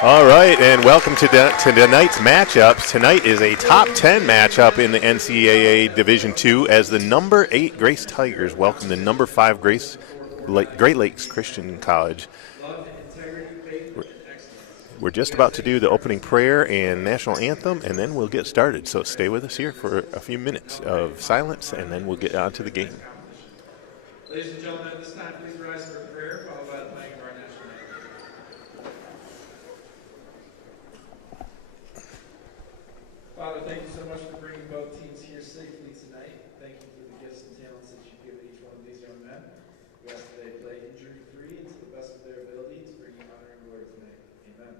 All right, and welcome to tonight's matchups. Tonight is a top 10 matchup in the NCAA Division II as the number 8 Grace Tigers welcome the number 5 Great Lakes Christian College. We're just about to do the opening prayer and national anthem, and then we'll get started. So stay with us here for a few minutes of silence, and then we'll get on to the game. Ladies and gentlemen, at this time, please rise for prayer, followed by the playing of our national anthem. Father, thank you so much for bringing both teams here safely tonight. Thank you for the gifts and talents that you've given each one of these young men. We ask that they play injury-free and to the best of their ability to bring you honor and glory tonight. Amen.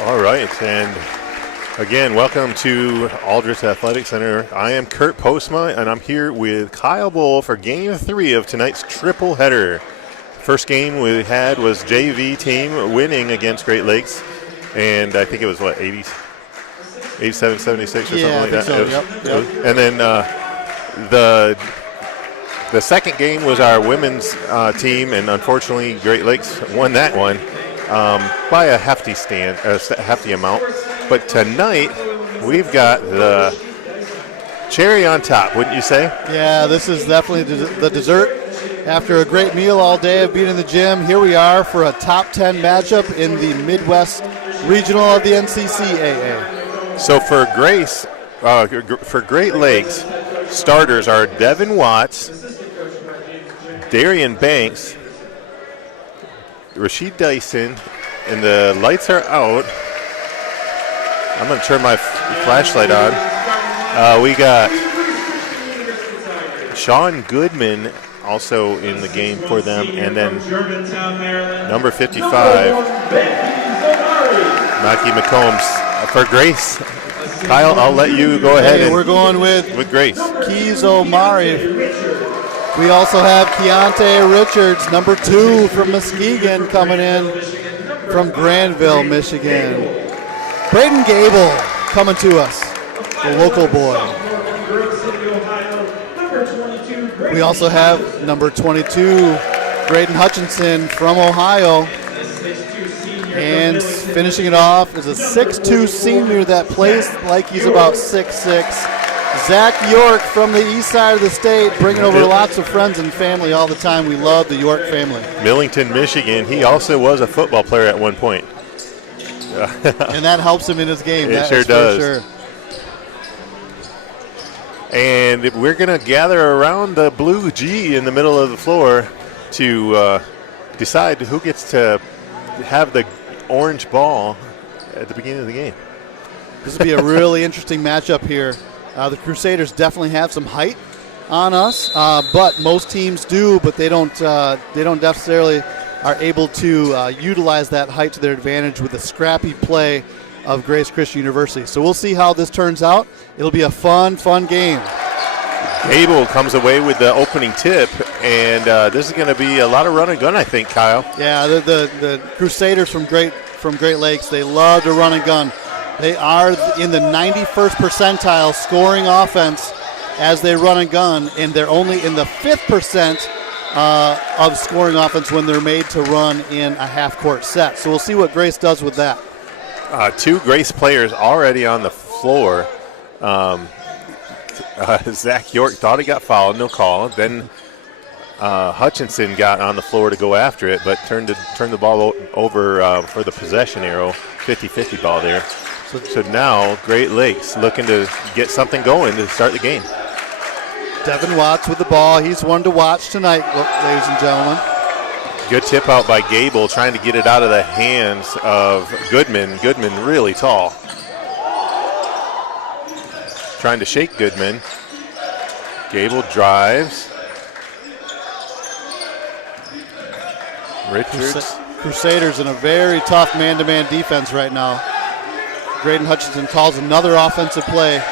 All right, and again, welcome to Aldrich Athletic Center. I am Kurt Postma, and I'm here with Kyle Bull for Game 3 of tonight's triple header. First game we had was JV team winning against Great Lakes, and I think it was, 87-76 or something like that? So. Yep. And then the second game was our women's team, and unfortunately Great Lakes won that one. By a hefty amount. But tonight, we've got the cherry on top, wouldn't you say? Yeah, this is definitely the dessert. After a great meal all day of being in the gym, here we are for a top 10 matchup in the Midwest Regional of the NCCAA. So for Great Lakes, starters are Devin Watts, Darian Banks, Rashid Dyson, and the lights are out. I'm going to turn my flashlight on. We got Sean Goodman also in the game for them, and then number 55, Naki McCombs for Grace. Kyle, I'll let you go ahead. We're going with Grace. Keys Omari. We also have Keontae Richards, number 2 from Muskegon, coming in from Granville, Michigan. Braden Gable coming to us, the local boy. We also have number 22, Braden Hutchinson from Ohio. And finishing it off is a 6'2 senior that plays like he's about 6'6". Zach York from the east side of the state, bringing over lots of friends and family all the time. We love the York family. Millington, Michigan. He also was a football player at one point. And that helps him in his game. It sure does. Sure. And we're going to gather around the blue G in the middle of the floor to decide who gets to have the orange ball at the beginning of the game. This will be a really interesting matchup here. The Crusaders definitely have some height on us, but most teams do, but they don't necessarily are able to utilize that height to their advantage with the scrappy play of Grace Christian University. So we'll see how this turns out. It'll be a fun game. Gable comes away with the opening tip, and this is going to be a lot of run and gun, I think, Kyle. Yeah, the Crusaders from Great Lakes, they love to run and gun. They are in the 91st percentile scoring offense as they run and gun, and they're only in the 5th percent of scoring offense when they're made to run in a half-court set. So we'll see what Grace does with that. 2 Grace players already on the floor. Zach York thought he got fouled, no call. Then Hutchinson got on the floor to go after it, but turned the ball over for the possession arrow. 50-50 ball there. So now Great Lakes looking to get something going to start the game. Devin Watts with the ball. He's one to watch tonight, ladies and gentlemen. Good tip out by Gable, trying to get it out of the hands of Goodman. Goodman really tall. Trying to shake Goodman. Gable drives. Richards. Crusaders in a very tough man-to-man defense right now. Graydon Hutchinson calls another offensive play.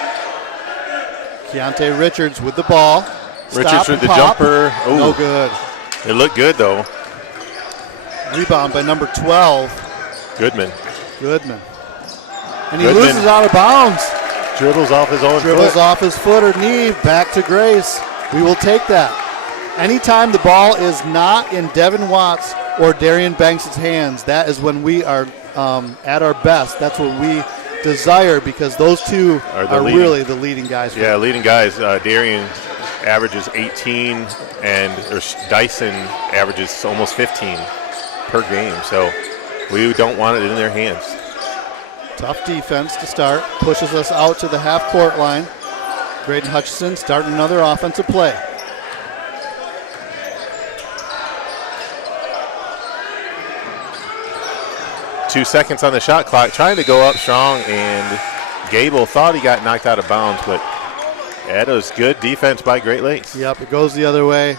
Keontae Richards with the ball. Richards with the jumper. Ooh. No good. It looked good, though. Rebound by number 12. Goodman. And he loses out of bounds. Dribbles off his own Dribbles foot. off his foot or knee. Back to Grace. We will take that. Anytime the ball is not in Devin Watts or Darian Banks' hands, that is when we are at our best. That's what we desire, because those two are really the leading guys. Yeah, leading guys. Darian averages 18, and Dyson averages almost 15 per game. So we don't want it in their hands. Tough defense to start. Pushes us out to the half-court line. Graydon Hutchinson starting another offensive play. Two seconds on the shot clock, trying to go up strong, and Gable thought he got knocked out of bounds, but that was good defense by Great Lakes. Yep, it goes the other way.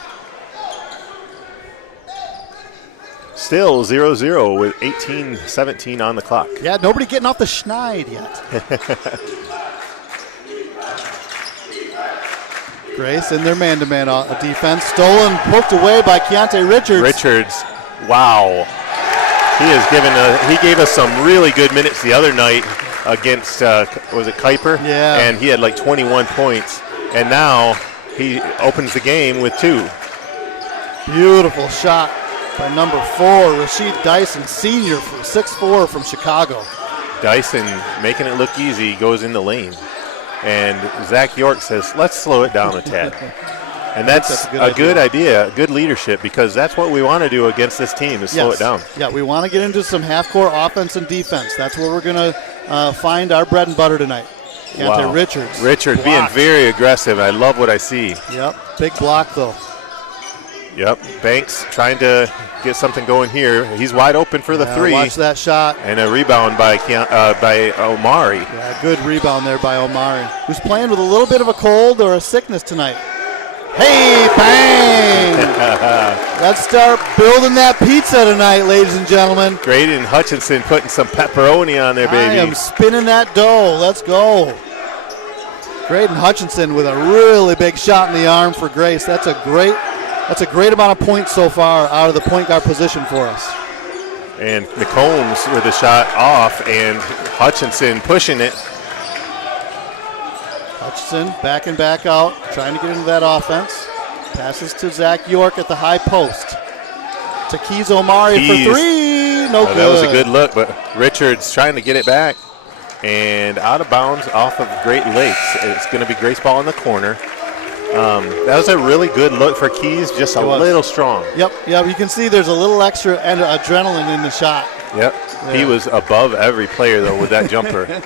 Still 0-0 with 18-17 on the clock. Yeah, nobody getting off the schneid yet. Grace in their man-to-man defense. Stolen, poked away by Keontae Richards. Richards, wow. He gave us some really good minutes the other night against, was it Kuiper? Yeah. And he had like 21 points. And now he opens the game with 2. Beautiful shot by number 4, Rashid Dyson, senior, 6'4", from Chicago. Dyson making it look easy, goes in the lane. And Zach York says, let's slow it down a tad. And that's a good idea, good leadership, because that's what we want to do against this team is slow it down. Yeah, we want to get into some half-court offense and defense. That's where we're going to find our bread and butter tonight. Keontae Richards. Richard being very aggressive. I love what I see. Yep, big block, though. Yep, Banks trying to get something going here. He's wide open for the 3. Watch that shot. And a rebound by Omari. Yeah, good rebound there by Omari, who's playing with a little bit of a cold or a sickness tonight. Hey, bang! Let's start building that pizza tonight, ladies and gentlemen. Graydon Hutchinson putting some pepperoni on there, baby. I am spinning that dough. Let's go. Graydon Hutchinson with a really big shot in the arm for Grace. That's a great amount of points so far out of the point guard position for us. And McCombs with a shot off, and Hutchinson pushing it. Hutchinson back and back out, trying to get into that offense. Passes to Zach York at the high post. To Keys Omari for 3. No good. That was a good look, but Richards trying to get it back. And out of bounds off of Great Lakes. It's going to be Grace ball in the corner. That was a really good look for Keys, just a little strong. Yep, you can see there's a little extra adrenaline in the shot. Yep, he was above every player, though, with that jumper.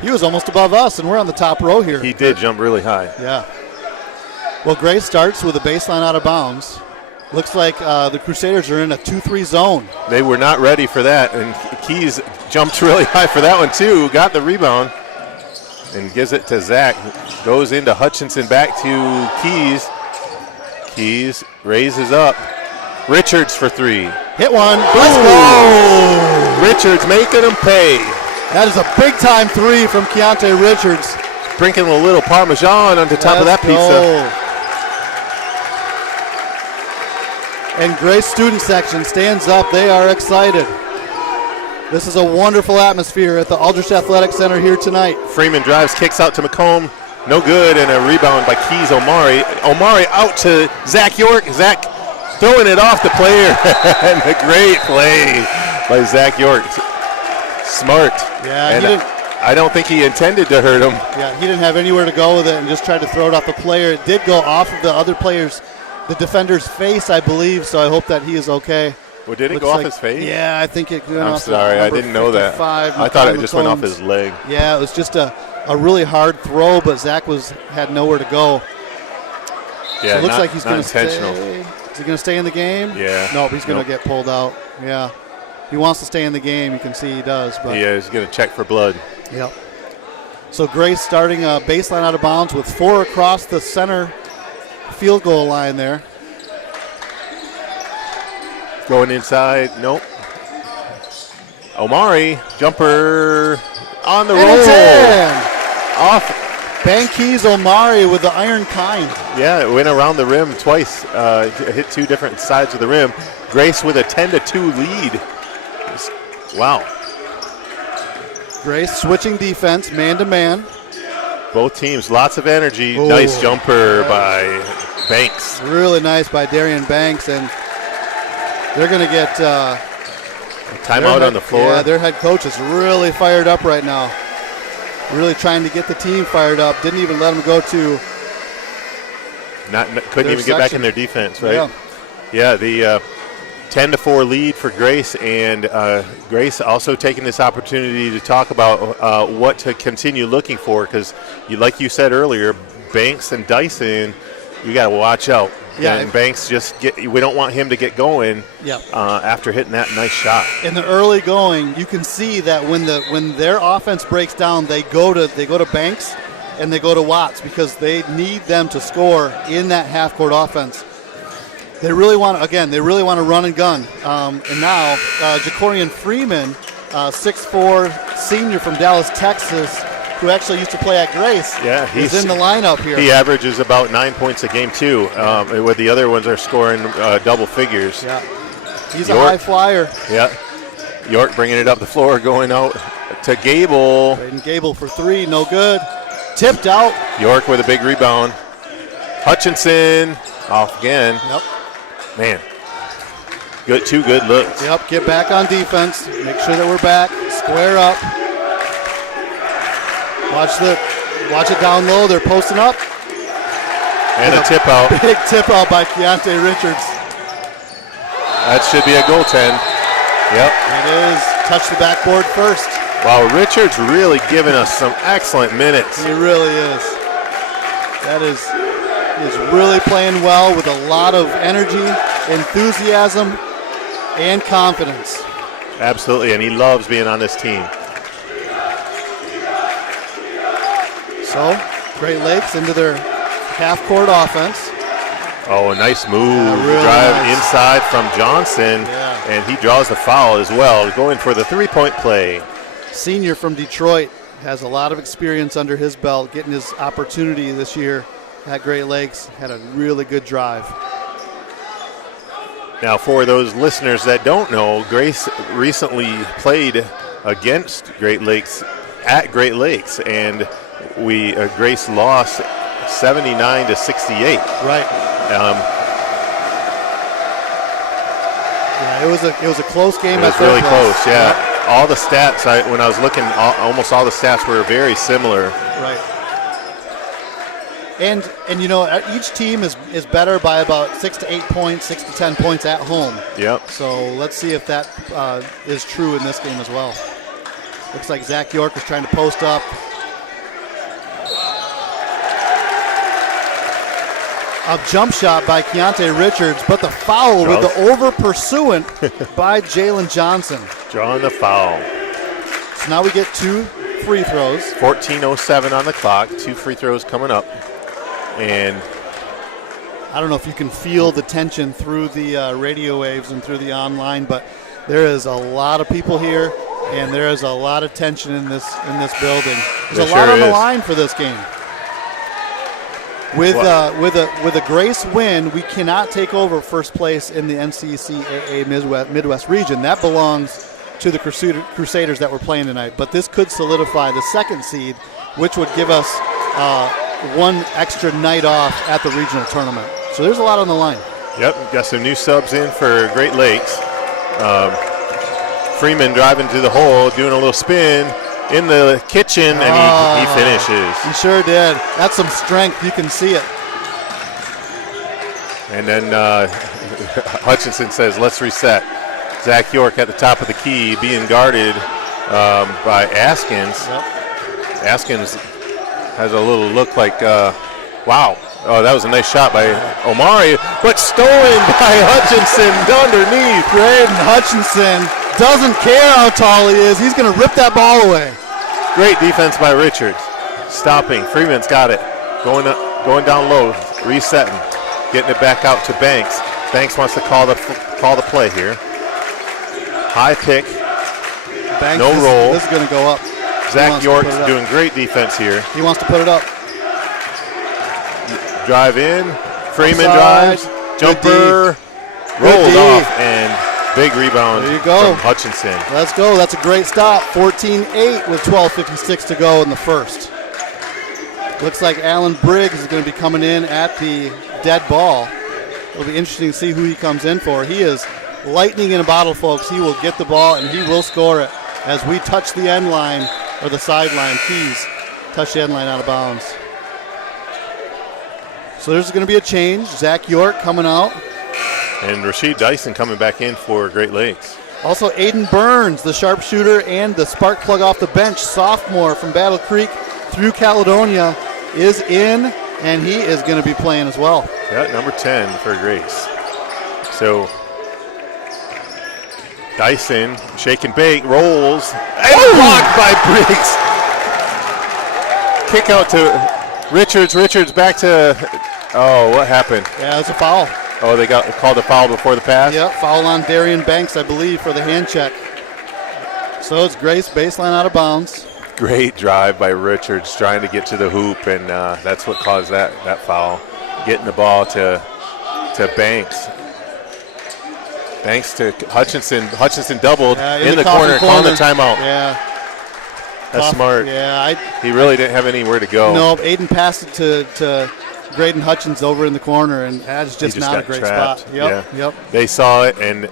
He was almost above us, and we're on the top row here. He did jump really high. Yeah. Well, Grace starts with a baseline out of bounds. Looks like the Crusaders are in a 2-3 zone. They were not ready for that, and Keys jumped really high for that one, too. Got the rebound and gives it to Zach. Goes into Hutchinson, back to Keys. Keys raises up. Richards for 3. Hit one. Ooh. Let's go. Richards making them pay. That is a big-time 3 from Keontae Richards. Sprinkling a little Parmesan on the top of that pizza. And Grace student section stands up. They are excited. This is a wonderful atmosphere at the Aldrich Athletic Center here tonight. Freeman drives, kicks out to McComb. No good, and a rebound by Keys Omari. Omari out to Zach York. Zach throwing it off the player. And a great play by Zach York. Smart. Yeah, and I don't think he intended to hurt him. Yeah, he didn't have anywhere to go with it and just tried to throw it off the player. It did go off of the other player's, the defender's face, I believe, so I hope that he is okay. Well, did it Looks go off like, his face? Yeah, I think it went off. I'm sorry, I didn't know that. I thought it just went off his leg. Yeah, it was just a really hard throw, but Zach had nowhere to go. Yeah, so it looks like he's going to intentional. stay. Is he going to stay in the game? Yeah. No, he's going to get pulled out. Yeah. He wants to stay in the game. You can see he does. But yeah, he's going to check for blood. Yep. So Grace starting a baseline out of bounds with 4 across the center field goal line there. Going inside. Nope. Omari, jumper on the roll. Off. Bankeys Omari with the iron kind. Yeah, it went around the rim twice. Hit 2 different sides of the rim. Grace with a 10-2 lead. Wow. Grace switching defense, man-to-man. Both teams, lots of energy. Ooh. Nice jumper by Banks. Really nice by Darian Banks, and they're going to get timeout on the floor. Yeah, their head coach is really fired up right now. Really trying to get the team fired up. Didn't even let them go to. Couldn't even get back in their defense, right? Yeah, the 10-4 lead for Grace, and Grace also taking this opportunity to talk about what to continue looking for, because like you said earlier, Banks and Dyson, you got to watch out. Yeah, and Banks we don't want him to get going. After hitting that nice shot. In the early going, you can see that when their offense breaks down, they go to Banks and they go to Watts, because they need them to score in that half court offense. They really want to run and gun. And now Jacorian Freeman, 6'4" senior from Dallas, Texas, who actually used to play at Grace, he's in the lineup here. He averages about 9 points a game too, where the other ones are scoring double figures. Yeah, he's a high flyer. Yeah, York bringing it up the floor, going out to Gable. Braden Gable for 3, no good. Tipped out. York with a big rebound. Hutchinson off again. Yep. Man, good, 2 good looks. Yep, get back on defense. Make sure that we're back. Square up. Watch it down low. They're posting up. And a tip out. Big tip out by Keontae Richards. That should be a goaltend. Yep. It is. Touch the backboard first. Wow, Richards really giving us some excellent minutes. He really is. He is really playing well with a lot of energy, enthusiasm, and confidence. Absolutely, and he loves being on this team. So, Great Lakes into their half-court offense. Oh, a nice move. Really Drive nice. Inside from Johnson, and he draws the foul as well, going for the 3-point play. Senior from Detroit, has a lot of experience under his belt, getting his opportunity this year at Great Lakes. Had a really good drive. Now, for those listeners that don't know, Grace recently played against Great Lakes at Great Lakes, and Grace lost 79-68. Right. Yeah, it was a close game. It was really close. Yeah. All the stats, when I was looking, almost all the stats were very similar. Right. And each team is better by about 6 to 8 points, 6 to 10 points at home. Yep. So let's see if that is true in this game as well. Looks like Zach York is trying to post up. A jump shot by Keontae Richards, but the foul with the over-pursuant by Jalen Johnson. Drawing the foul. So now we get 2 free throws. 14:07 on the clock. 2 free throws coming up. And I don't know if you can feel the tension through the radio waves and through the online, but there is a lot of people here, and there is a lot of tension in this building. There's a lot on the line for this game. With a Grace win, we cannot take over first place in the NCCAA Midwest region. That belongs to the Crusaders that we're playing tonight. But this could solidify the 2nd seed, which would give us 1 extra night off at the regional tournament. So there's a lot on the line. Yep, got some new subs in for Great Lakes. Freeman driving to the hole, doing a little spin in the kitchen, and he finishes. He sure did. That's some strength. You can see it. And then Hutchinson says, let's reset. Zach York at the top of the key, being guarded by Askins. Yep. Askins has a little look like, wow. Oh, that was a nice shot by Omari, but stolen by Hutchinson underneath. Graydon Hutchinson doesn't care how tall he is. He's going to rip that ball away. Great defense by Richards. Stopping. Freeman's got it. Going down low, resetting, getting it back out to Banks. Banks wants to call the play here. High pick. Banks, no roll. This is going to go up. Zach York's doing great defense here. He wants to put it up. Drive in. Freeman Offside. drives. Jumper. Rolled off and big rebound there you go. from Hutchinson. Let's go. That's a great stop. 14-8 with 12:56 to go in the first. Looks like Alan Briggs is going to be coming in at the dead ball. It'll be interesting to see who he comes in for. He is lightning in a bottle, folks. He will get the ball and he will score it as we touch the end line or the sideline. Keys touch the end line out of bounds. So there's going to be a change. Zach York coming out. And Rasheed Dyson coming back in for Great Lakes. Also Aiden Burns, the sharpshooter and the spark plug off the bench, sophomore from Battle Creek through Caledonia, is in, and he is going to be playing as well. Yeah, number 10 for Grace. So Dyson, shake and bake, rolls, and blocked by Briggs. Kick out to Richards. Richards back to, oh, what happened? Yeah, it's a foul. Oh, they got called a foul before the pass? Yep, foul on Darian Banks, I believe, for the hand check. So it's Grace baseline out of bounds. Great drive by Richards trying to get to the hoop, and that's what caused that foul. Getting the ball to Banks. Banks to Hutchinson. Hutchinson doubled in the corner, calling the timeout. Yeah. That's Tough. smart. Yeah. He really didn't have anywhere to go. No, Aiden passed it to Graydon Hutchins over in the corner, and that's just not a great trapped. spot. Yep, yeah. yep. They saw it, and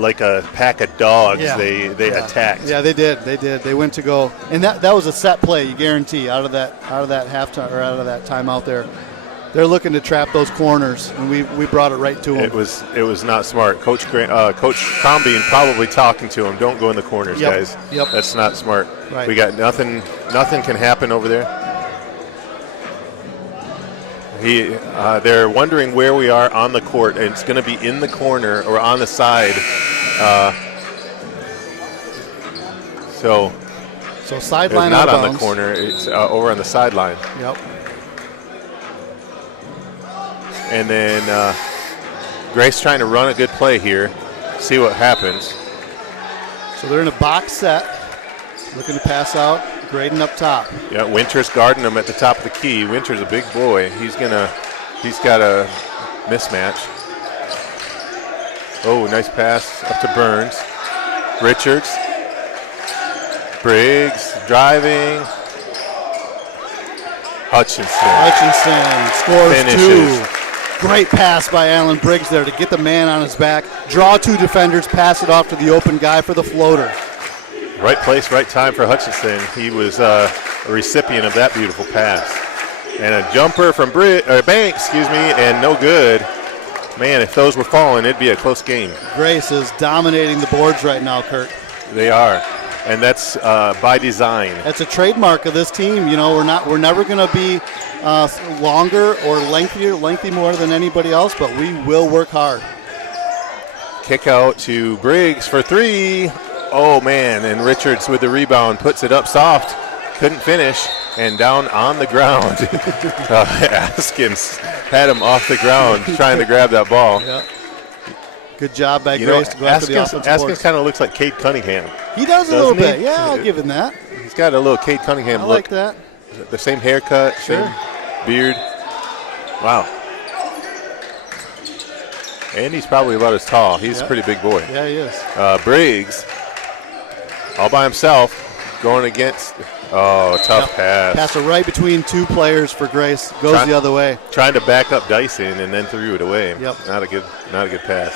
like a pack of dogs, they attacked. Yeah, they did. They went to go, and that was a set play. You guarantee out of that halftime or out of that timeout there. They're looking to trap those corners, and we brought it right to them. It was not smart. Coach Crombie probably talking to him. Don't go in the corners, guys. Yep. That's not smart. Right. We got nothing. Nothing can happen over there. They're wondering where we are on the court, and it's going to be in the corner or on the side. So sideline not out of on bounds. the corner. It's over on the sideline. Yep. And then Grace trying to run a good play here, see what happens. So they're in a box set, looking to pass out. Graydon up top. Yeah, Winters guarding him at the top of the key. Winters a big boy. He's got a mismatch. Oh, nice pass up to Burns. Richards. Briggs driving. Hutchinson scores finishes. 2. Great pass by Alan Briggs there to get the man on his back. Draw 2 defenders, pass it off to the open guy for the floater. Right place, right time for Hutchinson. He was a recipient of that beautiful pass. And a jumper from Banks, and no good. Man, if those were falling, it'd be a close game. Grace is dominating the boards right now, Kurt. They are, and that's by design. That's a trademark of this team. You know, we're never going to be longer or lengthy more than anybody else, but we will work hard. Kick out to Briggs for 3. Oh, man, and Richards with the rebound puts it up soft. Couldn't finish, and down on the ground. Askins had him off the ground trying to grab that ball. Yep. Good job by Grace to go after the offensive boards. Askins kind of looks like Cade Cunningham. He does a little bit. Yeah, I'll give him that. He's got a little Cade Cunningham look. I like that. The same haircut, same beard. Wow. And he's probably about as tall. He's a pretty big boy. Yeah, he is. Briggs, all by himself, going against Oh, tough pass. Pass it right between two players for Grace. Goes the other way. Trying to back up Dyson and then threw it away. Yep. Not a good pass.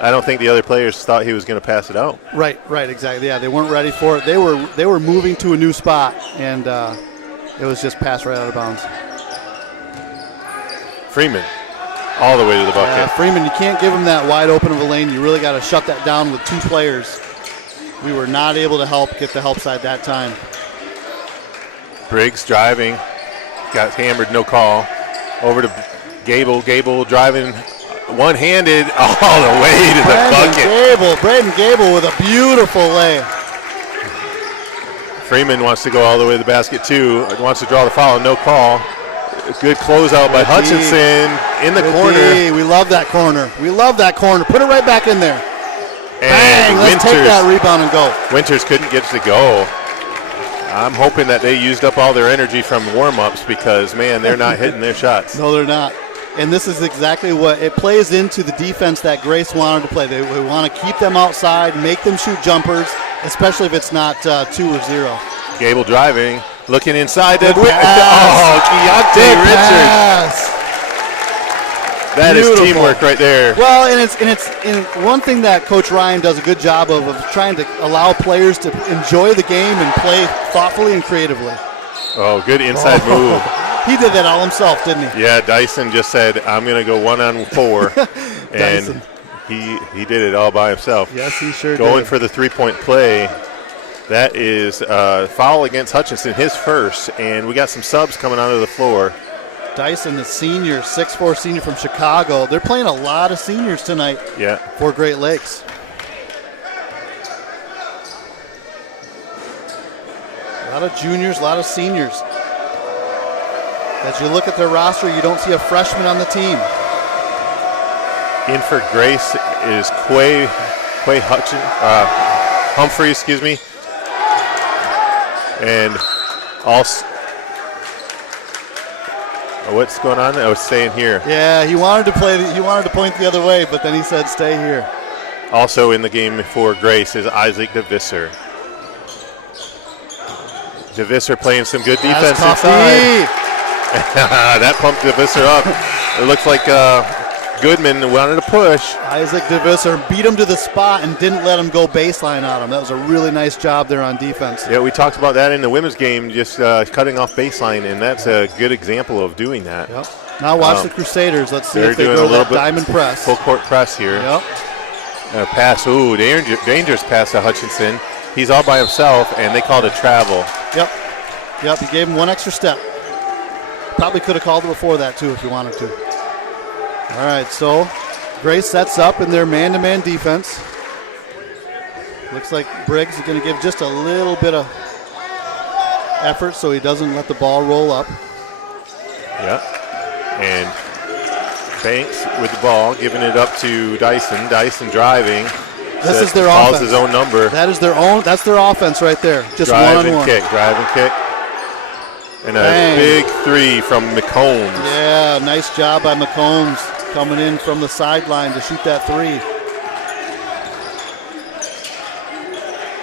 I don't think the other players thought he was going to pass it out. Right, exactly. Yeah, they weren't ready for it. They were moving to a new spot, and it was just passed right out of bounds. Freeman, all the way to the bucket. Yeah, Freeman, you can't give him that wide open of a lane. You really got to shut that down with two players. We were not able to get the help side that time. Briggs driving, got hammered, no call. Over to Gable. Gable driving one-handed all the way to the bucket. Braden Gable with a beautiful lay. Freeman wants to go all the way to the basket too. Wants to draw the foul, no call. Good closeout by Hutchinson in the corner. We love that corner. Put it right back in there. And bang! Let's take that rebound and go. Winters couldn't get to go. I'm hoping that they used up all their energy from warm-ups because, man, they're not hitting their shots. No, they're not. And this is exactly what it plays into the defense that Grace wanted to play. They want to keep them outside, make them shoot jumpers, especially if it's not 2 or 0. Gable driving, looking inside. Keontae Richards. That is teamwork right there. Well, and one thing that Coach Ryan does a good job of trying to allow players to enjoy the game and play thoughtfully and creatively. Oh, good inside move. He did that all himself, didn't he? Yeah, Dyson just said, I'm going to go 1-on-4. And he did it all by himself. Yes, he sure did. Going for the three-point play. That is foul against Hutchinson, his first. And we got some subs coming onto the floor. Dyson, the senior, 6'4" senior from Chicago. They're playing a lot of seniors tonight for Great Lakes. A lot of juniors, a lot of seniors. As you look at their roster, you don't see a freshman on the team. In for Grace is Humphrey, excuse me. And also, what's going on? I was staying here. Yeah, he wanted to point the other way, but then he said stay here. Also in the game for Grace is Isaac DeVisser. DeVisser playing some good defense inside. That pumped DeVisser up. It looks like Goodman wanted to push. Isaac DeVisser beat him to the spot and didn't let him go baseline on him. That was a really nice job there on defense. Yeah, we talked about that in the women's game, just cutting off baseline, and that's a good example of doing that. Yep. Now watch the Crusaders. Let's see if they go that diamond press. Full court press here. Yep. Pass. Ooh, dangerous pass to Hutchinson. He's all by himself, and they called a travel. Yep, he gave him one extra step. Probably could have called it before that, too, if you wanted to. All right, so Grace sets up in their man-to-man defense. Looks like Briggs is going to give just a little bit of effort so he doesn't let the ball roll up. Yeah, and Banks with the ball, giving it up to Dyson. Dyson driving. This is their calls offense. His own number. That's their offense right there. Just drive one-on-one. Drive and kick. And a big three from McCombs. Yeah, nice job by McCombs coming in from the sideline to shoot that three.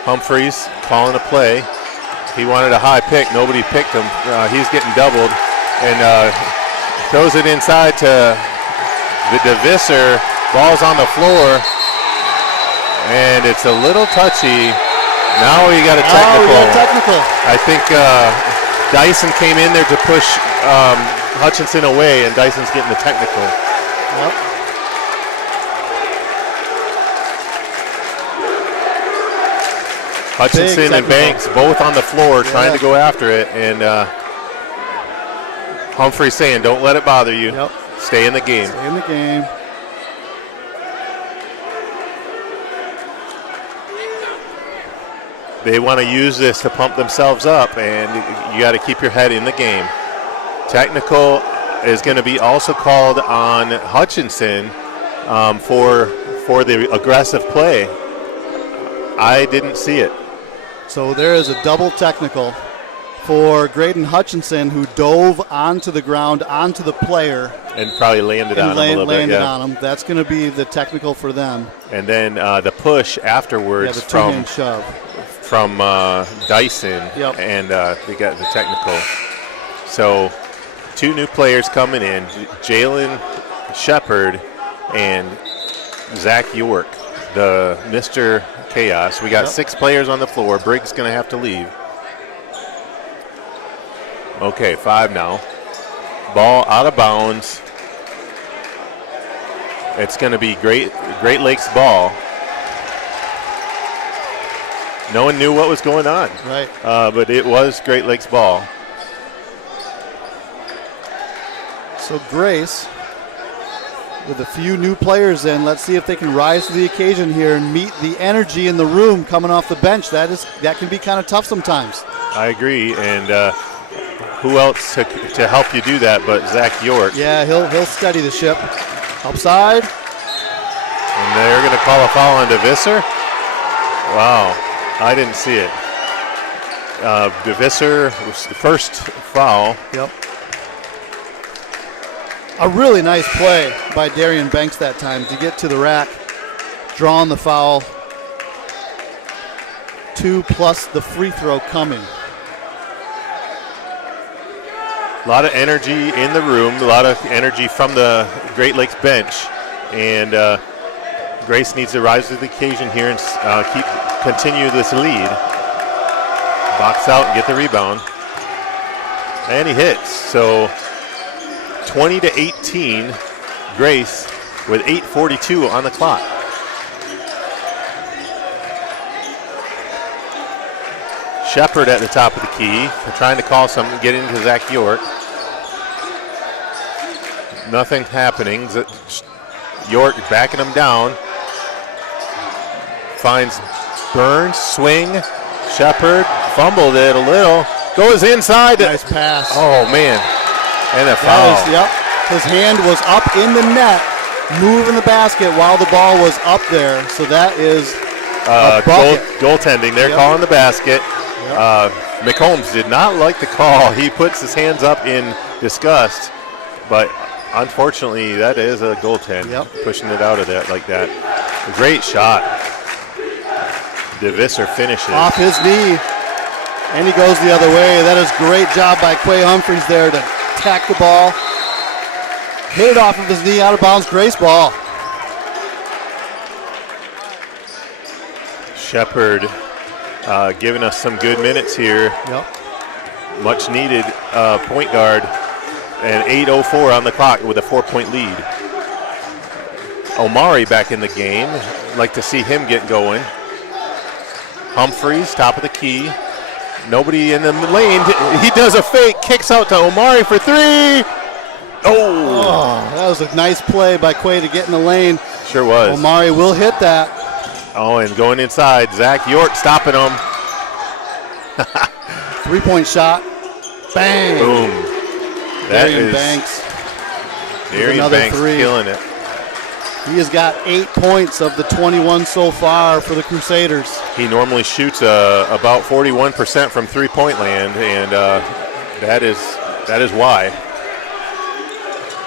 Humphreys calling a play. He wanted a high pick. Nobody picked him. He's getting doubled. And throws it inside to the DeVisser. Ball's on the floor. And it's a little touchy. Now we got a technical. I think Dyson came in there to push Hutchinson away, and Dyson's getting the technical. Yep. Hutchinson and Banks both on the floor trying to go after it, and Humphrey saying, don't let it bother you. Yep. Stay in the game. Stay in the game. They want to use this to pump themselves up, and you got to keep your head in the game. Technical is going to be also called on Hutchinson for the aggressive play. I didn't see it. So there is a double technical for Graydon Hutchinson, who dove onto the ground, onto the player. And probably landed on him a little bit. On him. That's going to be the technical for them. And then the push afterwards the two-hand shove. from Dyson, Yep. and they got the technical. So 2 new players coming in, Jalen Shepard and Zach York, the Mr. Chaos. We got 6 players on the floor. Briggs going to have to leave. Okay, 5 now. Ball out of bounds. It's going to be Great Lakes ball. No one knew what was going on. Right. But it was Great Lakes ball. So Grace, with a few new players in, let's see if they can rise to the occasion here and meet the energy in the room coming off the bench. That can be kind of tough sometimes. I agree, and who else to help you do that but Zach York? Yeah, he'll steady the ship. Upside. And they're going to call a foul on DeVisser. Wow, I didn't see it. DeVisser was the first foul. Yep. A really nice play by Darian Banks that time to get to the rack, drawing the foul. 2 plus the free throw coming. A lot of energy in the room, a lot of energy from the Great Lakes bench, and Grace needs to rise to the occasion here and continue this lead. Box out and get the rebound, and he hits. So 20-18, Grace with 8:42 on the clock. Shepard at the top of the key. They're trying to call something, get into Zach York. Nothing happening. York backing him down. Finds Burns, swing. Shepard fumbled it a little. Goes inside. Nice pass. Oh, man. And a foul. Yep. His hand was up in the net, moving the basket while the ball was up there. So that is a bucket. Goaltending. They're calling the basket. McCombs did not like the call. He puts his hands up in disgust, but unfortunately that is a goaltend. Pushing it out of that like that. A great shot. DeVisser finishes. Off his knee, and he goes the other way. That is great job by Quay Humphreys there to tack the ball. Hit it off of his knee, out of bounds, Grace ball. Shepard giving us some good minutes here. Much needed point guard, and 8:04 on the clock with a 4-point lead. Omari back in the game. Like to see him get going. Humphreys, top of the key. Nobody in the lane. He does a fake, kicks out to Omari for 3. Oh, that was a nice play by Quay to get in the lane. Sure was. Omari will hit that. Oh, and going inside, Zach York stopping him. 3-point shot. Bang. Boom. Darian Banks. Darian Banks killing it. He has got 8 points of the 21 so far for the Crusaders. He normally shoots about 41% from three-point land, and that is why.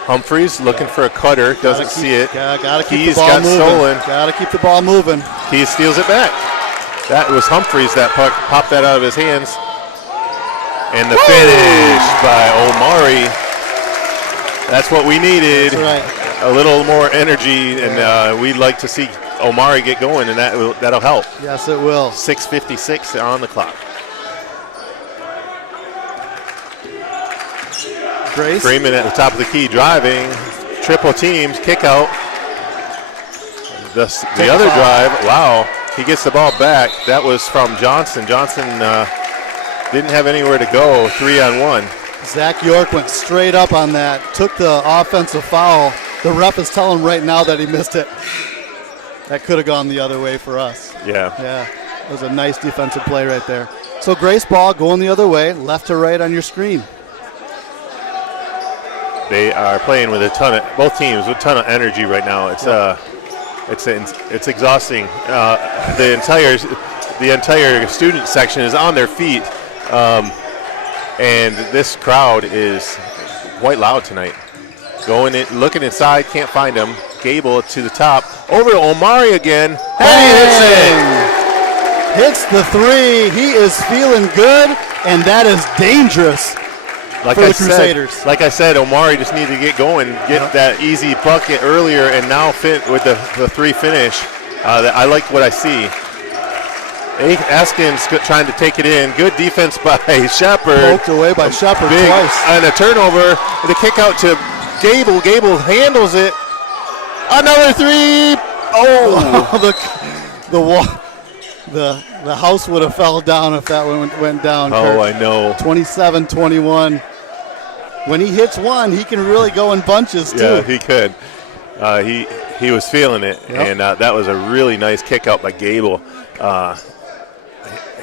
Humphreys looking for a cutter, doesn't see it. Gotta keep Keys the ball got moving. stolen. Gotta keep the ball moving. Keys steals it back. That was Humphreys that popped that out of his hands. And the finish by Omari. That's what we needed. That's right. A little more energy, and we'd like to see Omari get going, and that'll help. Yes, it will. 6:56 on the clock. Grace. Freeman at the top of the key, driving. Triple teams, kick out. The other drive, wow, he gets the ball back. That was from Johnson. Johnson didn't have anywhere to go, 3-on-1. Zach York went straight up on that, took the offensive foul. The ref is telling him right now that he missed it. That could have gone the other way for us. Yeah. It was a nice defensive play right there. So Grace ball going the other way, left to right on your screen. They are playing with both teams with a ton of energy right now. It's exhausting. The entire student section is on their feet, and this crowd is quite loud tonight. Going in, looking inside, can't find him. Gable to the top, over to Omari again. Hey, hits it! hits the three. He is feeling good, and that is dangerous Like for I the Crusaders. like I said, Omari just needed to get going, get that easy bucket earlier, and now fit with the three finish. I like what I see. Askins trying to take it in. Good defense by Shepard. Poked away by Shepard twice. And a turnover. The kick out to Gable. Gable handles it. Another three. Oh. The house would have fell down if that one went down. Oh, Kurt. I know. 27-21. When he hits one, he can really go in bunches too. Yeah, he could. He was feeling it, Yep. and that was a really nice kick out by Gable.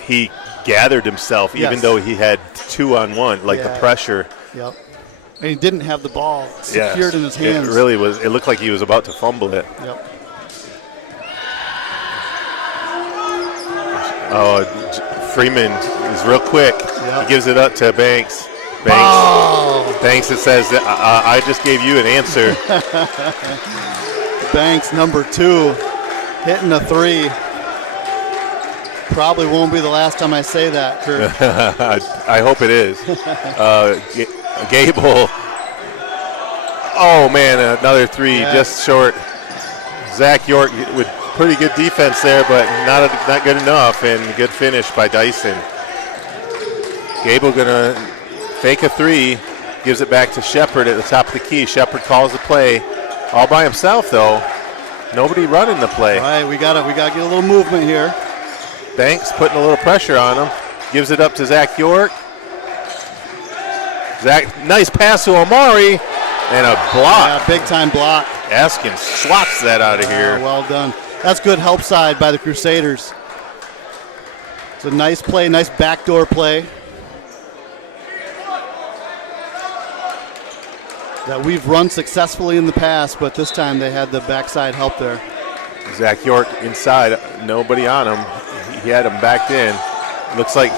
He gathered himself, even Yes. though he had 2-on-1, like the Yeah. pressure. Yep. And he didn't have the ball secured in his hands. It really was. It looked like he was about to fumble it. Yep. Oh, Freeman is real quick. Yep. He gives it up to Banks. Oh. Banks, it says, I just gave you an answer. Banks, number 2, hitting a three. Probably won't be the last time I say that, Kurt. I hope it is. Gable. Oh, man, another three, just short. Zach York with pretty good defense there, but not good enough, and good finish by Dyson. Gable going to fake a three, gives it back to Shepard at the top of the key. Shepard calls the play all by himself, though. Nobody running the play. All right, we gotta get a little movement here. Banks putting a little pressure on him. Gives it up to Zach York. Zach, nice pass to Omari, and a block. Yeah, big time block. Askins swats that out of here. Well done. That's good help side by the Crusaders. It's a nice play, nice backdoor play that we've run successfully in the past, but this time they had the backside help there. Zach York inside, nobody on him. He had him backed in. Looks like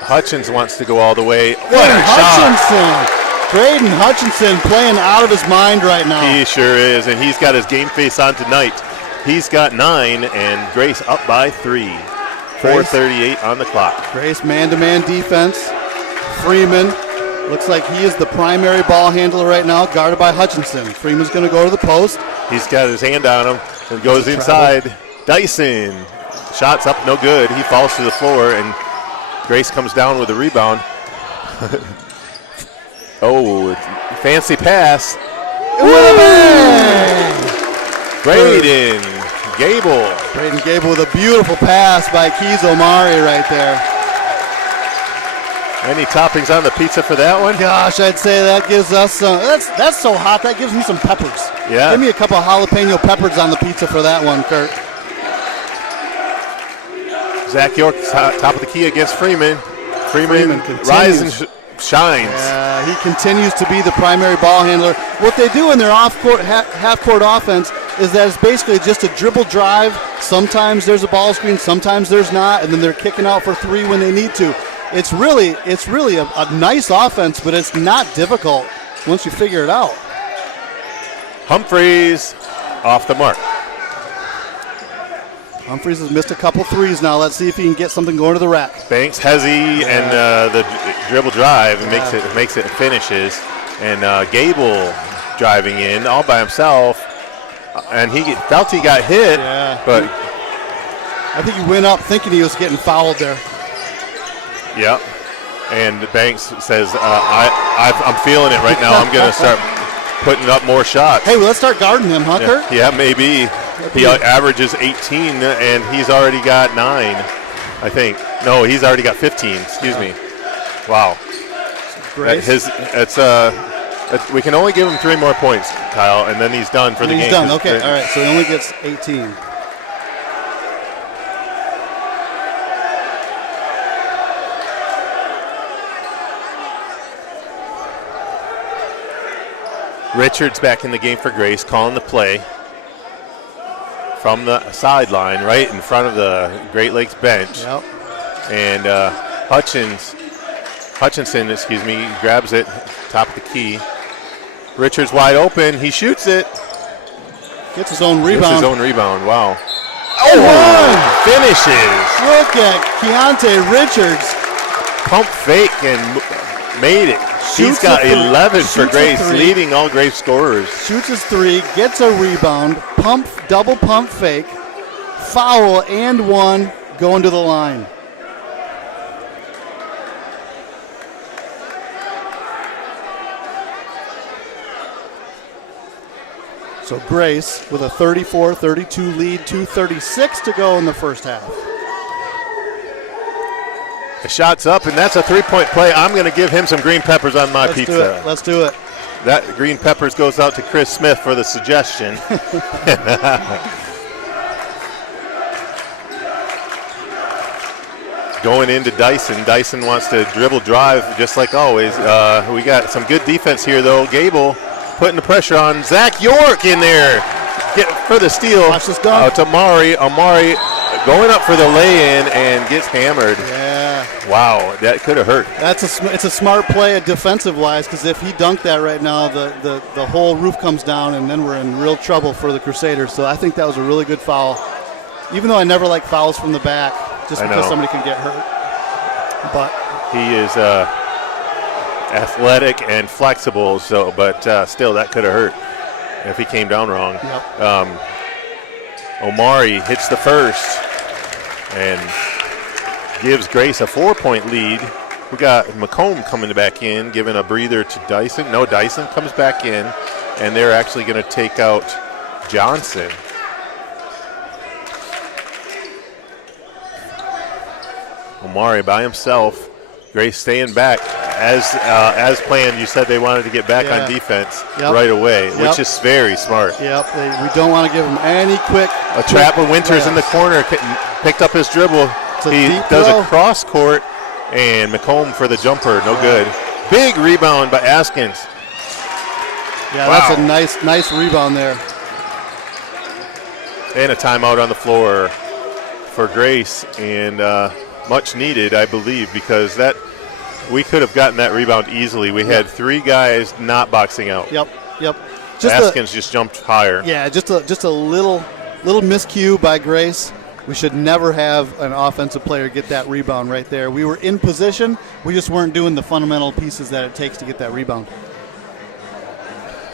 Hutchins wants to go all the way. What a shot! Braden Hutchinson playing out of his mind right now. He sure is, and he's got his game face on tonight. He's got 9, and Grace up by 3. 4:38 on the clock. Grace man-to-man defense. Freeman looks like he is the primary ball handler right now, guarded by Hutchinson. Freeman's going to go to the post. He's got his hand on him and goes inside. Dyson. Shots up, no good. He falls to the floor, and Grace comes down with a rebound. Oh, fancy pass. Braden Gable. Braden Gable with a beautiful pass by Keys Omari right there. Any toppings on the pizza for that one? Gosh, I'd say that gives us some. That's so hot. That gives me some peppers. Yeah. Give me a couple of jalapeno peppers on the pizza for that one, Kurt. Zach York, top of the key against Freeman. Freeman rises and shines. He continues to be the primary ball handler. What they do in their off-court, half-court offense is that it's basically just a dribble drive. Sometimes there's a ball screen, sometimes there's not, and then they're kicking out for three when they need to. It's really a nice offense, but it's not difficult once you figure it out. Humphreys off the mark. Humphreys has missed a couple threes now. Let's see if he can get something going to the rack. Banks, Hezzy, and the dribble drive makes it finishes. And Gable driving in all by himself. And he felt he got hit, but I think he went up thinking he was getting fouled there. Yep. And Banks says, I'm feeling it right now. I'm going to start putting up more shots. Hey, well, let's start guarding him, huh, Kurt? Yeah, maybe. He averages 18, and he's already got 9, I think. No, he's already got 15. Excuse me. Wow. Great. We can only give him 3 more points, Kyle, and then he's done for the game. He's done. Okay. All right. So he only gets 18. Richards back in the game for Grace, calling the play from the sideline, right in front of the Great Lakes bench. Yep. And Hutchinson, grabs it, top of the key. Richards wide open. He shoots it. Gets his own rebound. Wow. Oh! finishes. Look at Keontae Richards. Pump fake and made it. She's Shoots got a three. 11 for Shoots a Grace, three. leading all Grace scorers. Shoots his three, gets a rebound, double pump fake, foul and one, going to the line. So Grace with a 34-32 lead, 2:36 to go in the first half. The shot's up, and that's a three-point play. I'm going to give him some green peppers on my pizza. Let's do it. That green peppers goes out to Chris Smith for the suggestion. Going into Dyson. Dyson wants to dribble drive just like always. We got some good defense here, though. Gable putting the pressure on Zach York in there. Get for the steal. Watch this dunk. To Amari. Amari going up for the lay-in and gets hammered. Yeah. Wow, that could have hurt. It's a smart play defensive-wise, because if he dunked that right now, the whole roof comes down, and then we're in real trouble for the Crusaders. So I think that was a really good foul. Even though I never like fouls from the back, just because somebody can get hurt. But he is athletic and flexible, but still that could have hurt if he came down wrong. Yep. Omari hits the first and gives Grace a 4-point lead. We got McComb coming back in, giving a breather to Dyson. No, Dyson comes back in, and they're actually going to take out Johnson. Omari by himself. Grace staying back. As planned, you said they wanted to get back on defense right away, which is very smart. Yep, we don't want to give them any quick. A trap with Winters in the corner, picked up his dribble. He does a cross court, and McComb for the jumper, no good. Big rebound by Askins. Yeah, wow. That's a nice rebound there. And a timeout on the floor for Grace, and much needed, I believe, because that we could have gotten that rebound easily. We had three guys not boxing out. Yep. Askins just jumped higher. Yeah, just a little miscue by Grace. We should never have an offensive player get that rebound right there. We were in position. We just weren't doing the fundamental pieces that it takes to get that rebound.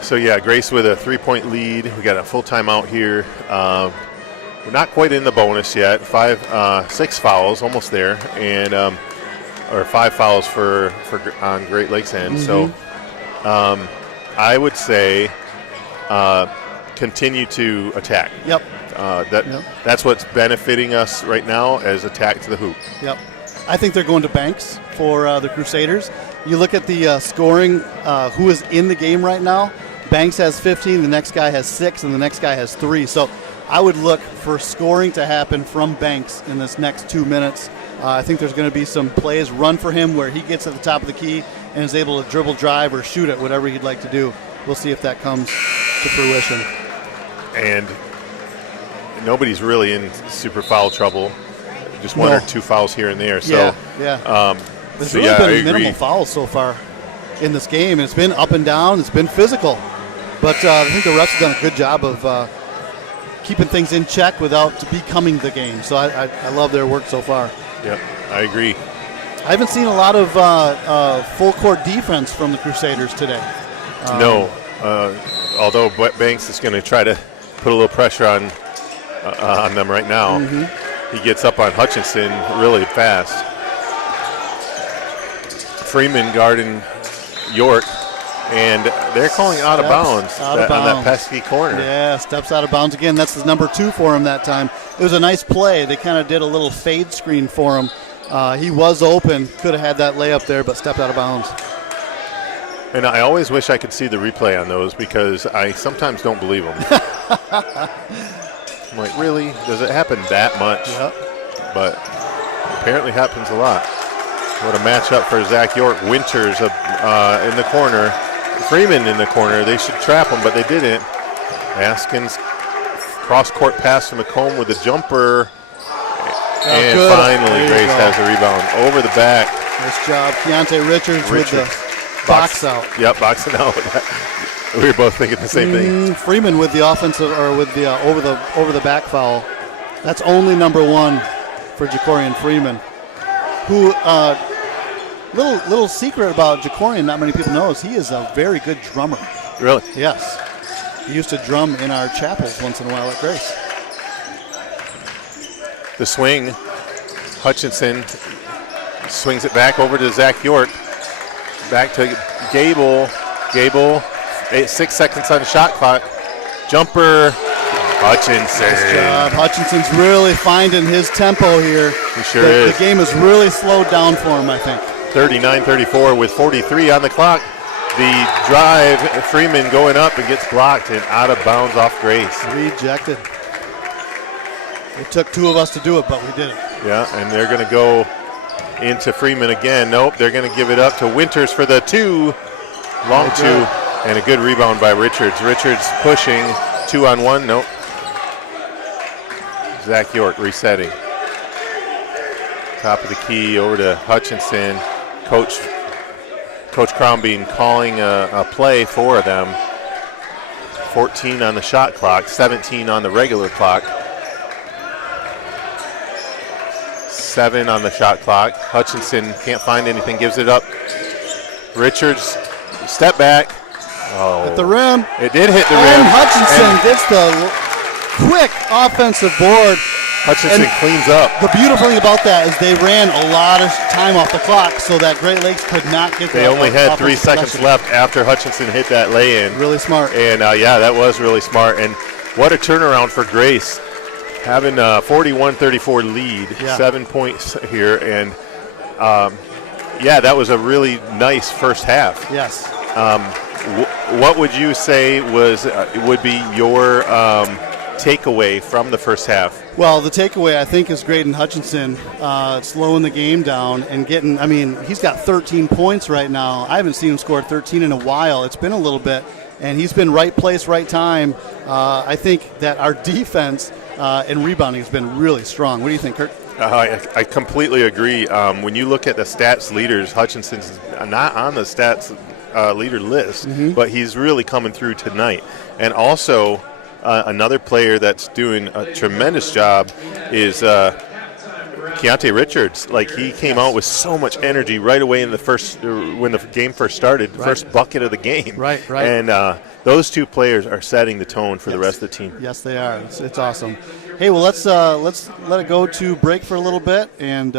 So, yeah, Grace with a 3-point lead. We got a full timeout here. We're not quite in the bonus yet. 6 fouls, almost there, and or 5 fouls for on Great Lakes end. So, I would say continue to attack. Yep. That's what's benefiting us right now, as attack to the hoop. Yep. I think they're going to Banks for the Crusaders. You look at the scoring, who is in the game right now. Banks has 15, the next guy has 6, and the next guy has 3. So I would look for scoring to happen from Banks in this next 2 minutes. I think there's going to be some plays run for him where he gets at the top of the key and is able to dribble, drive, or shoot it, whatever he'd like to do. We'll see if that comes to fruition. And nobody's really in super foul trouble. Just 1 or 2 fouls here and there. So, there's really been minimal fouls so far in this game. It's been up and down. It's been physical. But I think the refs have done a good job of keeping things in check without becoming the game. So I love their work so far. Yep, I agree. I haven't seen a lot of full court defense from the Crusaders today. No, although Banks is going to try to put a little pressure on them right now. He gets up on Hutchinson really fast. Freeman guarding York, and they're calling out of bounds on that pesky corner. Yeah, steps out of bounds again. That's the number 2 for him that time. It was a nice play. They kind of did a little fade screen for him. He was open, could have had that layup there, but stepped out of bounds. And I always wish I could see the replay on those, because I sometimes don't believe them. I'm like, really? Does it happen that much? But apparently happens a lot. What a matchup for Zach York. Winters in the corner. Freeman in the corner. They should trap him, but they didn't. Askins cross-court pass to McComb with a jumper. And finally Grace has a rebound. Over the back. Nice job. Keontae Richards with the box out. Yep, boxing out. We were both thinking the same thing. Freeman with the offensive, or with the over the back foul. That's only number 1 for Jacorian Freeman, who little secret about Jacorian not many people know is he is a very good drummer. Really? Yes. He used to drum in our chapels once in a while at Grace. The swing. Hutchinson swings it back over to Zach York. Back to Gable. Gable, 6 seconds on the shot clock. Jumper, Hutchinson. Nice job. Hutchinson's really finding his tempo here. He sure is. The game has really slowed down for him, I think. 39-34 with 43 on the clock. The drive, Freeman going up and gets blocked and out of bounds off Grace. Rejected. It took 2 of us to do it, but we did it. Yeah, and they're going to go into Freeman again. Nope, they're going to give it up to Winters for the 2. Long 2, and a good rebound by Richards. Richards pushing, 2-on-1, nope. Zach York resetting. Top of the key over to Hutchinson. Coach Crombie calling a play for them. 14 on the shot clock, 17 on the regular clock. 7 on the shot clock. Hutchinson can't find anything, gives it up. Richards, step back. Oh, at the rim. It did hit the and rim. Hutchinson gets the quick offensive board. Hutchinson And cleans up. The beautiful thing about that is they ran a lot of time off the clock so that Great Lakes could not get They only had 3 seconds possession. left after Hutchinson hit that lay-in. Really smart. And, yeah, that was really smart. And what a turnaround for Grace. Having a 41-34 lead, 7 points here. And, yeah, that was a really nice first half. Yes. What would you say would be your takeaway from the first half? Well, the takeaway, I think, is Graydon Hutchinson slowing the game down and getting, he's got 13 points right now. I haven't seen him score 13 in a while. It's been a little bit, and he's been right place, right time. I think that our defense and rebounding has been really strong. What do you think, Kurt? I completely agree. When you look at the stats leaders, Hutchinson's not on the stats leader list, but he's really coming through tonight. And also, another player that's doing a tremendous job is Keontae Richards. Like, he came out with so much energy right away in the first, when the game first started, first bucket of the game. Right. And those 2 players are setting the tone for the rest of the team. Yes, they are. It's awesome. Hey, well, let's let it go to break for a little bit, and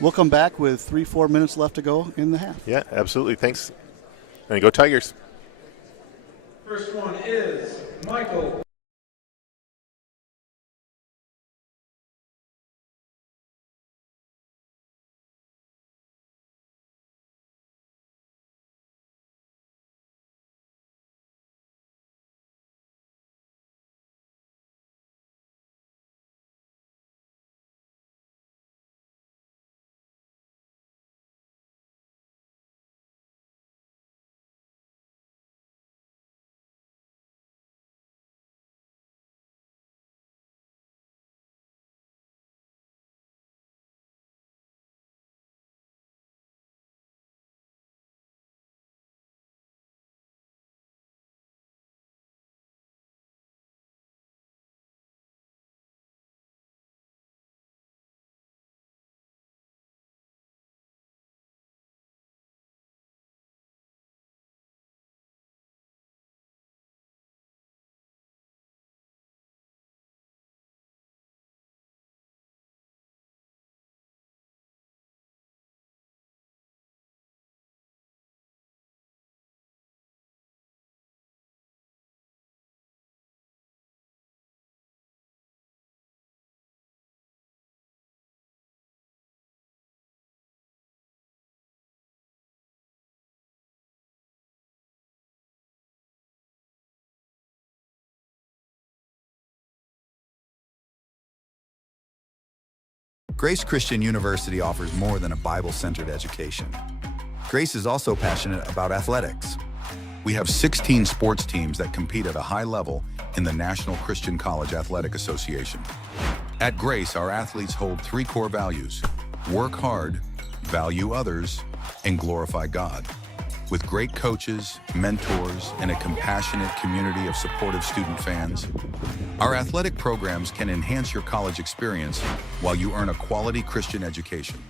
we'll come back with 3-4 minutes left to go in the half. Yeah, absolutely. Thanks. And go Tigers. First one is Michael. Grace Christian University offers more than a Bible-centered education. Grace is also passionate about athletics. We have 16 sports teams that compete at a high level in the National Christian College Athletic Association. At Grace, our athletes hold 3 core values: work hard, value others, and glorify God. With great coaches, mentors, and a compassionate community of supportive student fans, Our athletic programs can enhance your college experience while you earn a quality Christian education.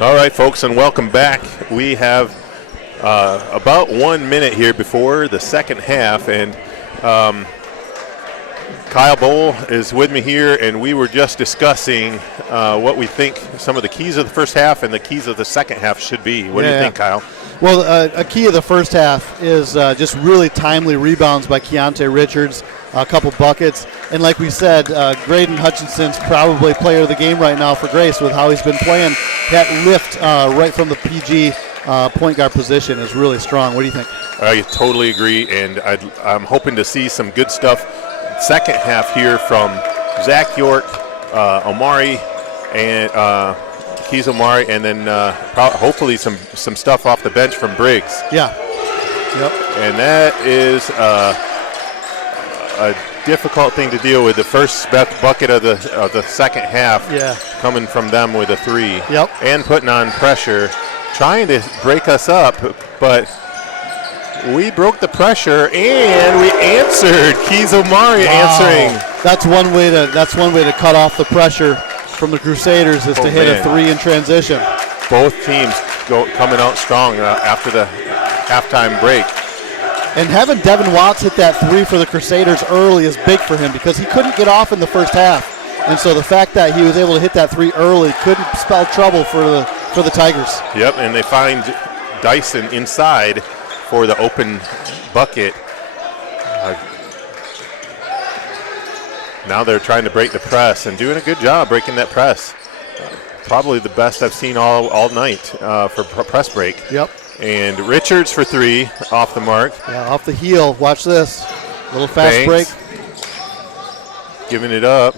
All right, folks, and welcome back. We have about 1 minute here before the second half, and Kyle Bowl is with me here, and we were just discussing what we think some of the keys of the first half and the keys of the second half should be. What do you think, Kyle? Well, a key of the first half is just really timely rebounds by Keontae Richards, a couple buckets. And like we said, Graydon Hutchinson's probably player of the game right now for Grace with how he's been playing. That lift right from the PG point guard position is really strong. What do you think? I totally agree, and I'm hoping to see some good stuff second half here from Zach York, Omari, and Keys Omari, and then hopefully some stuff off the bench from Briggs. Yeah. Yep. And that is a difficult thing to deal with. The first bucket of the second half coming from them with a three. Yep. And putting on pressure, trying to break us up, but we broke the pressure and we answered. Keys Omari answering. That's one way to cut off the pressure from the Crusaders is to hit a three in transition. Both teams coming out strong after the halftime break. And having Devin Watts hit that three for the Crusaders early is big for him because he couldn't get off in the first half. And so the fact that he was able to hit that three early couldn't spell trouble for the Tigers. Yep, and they find Dyson inside for the open bucket. Now they're trying to break the press and doing a good job breaking that press. Probably the best I've seen all night for press break. Yep. And Richards for three, off the mark. Yeah, off the heel. Watch this. Little fast break. Giving it up.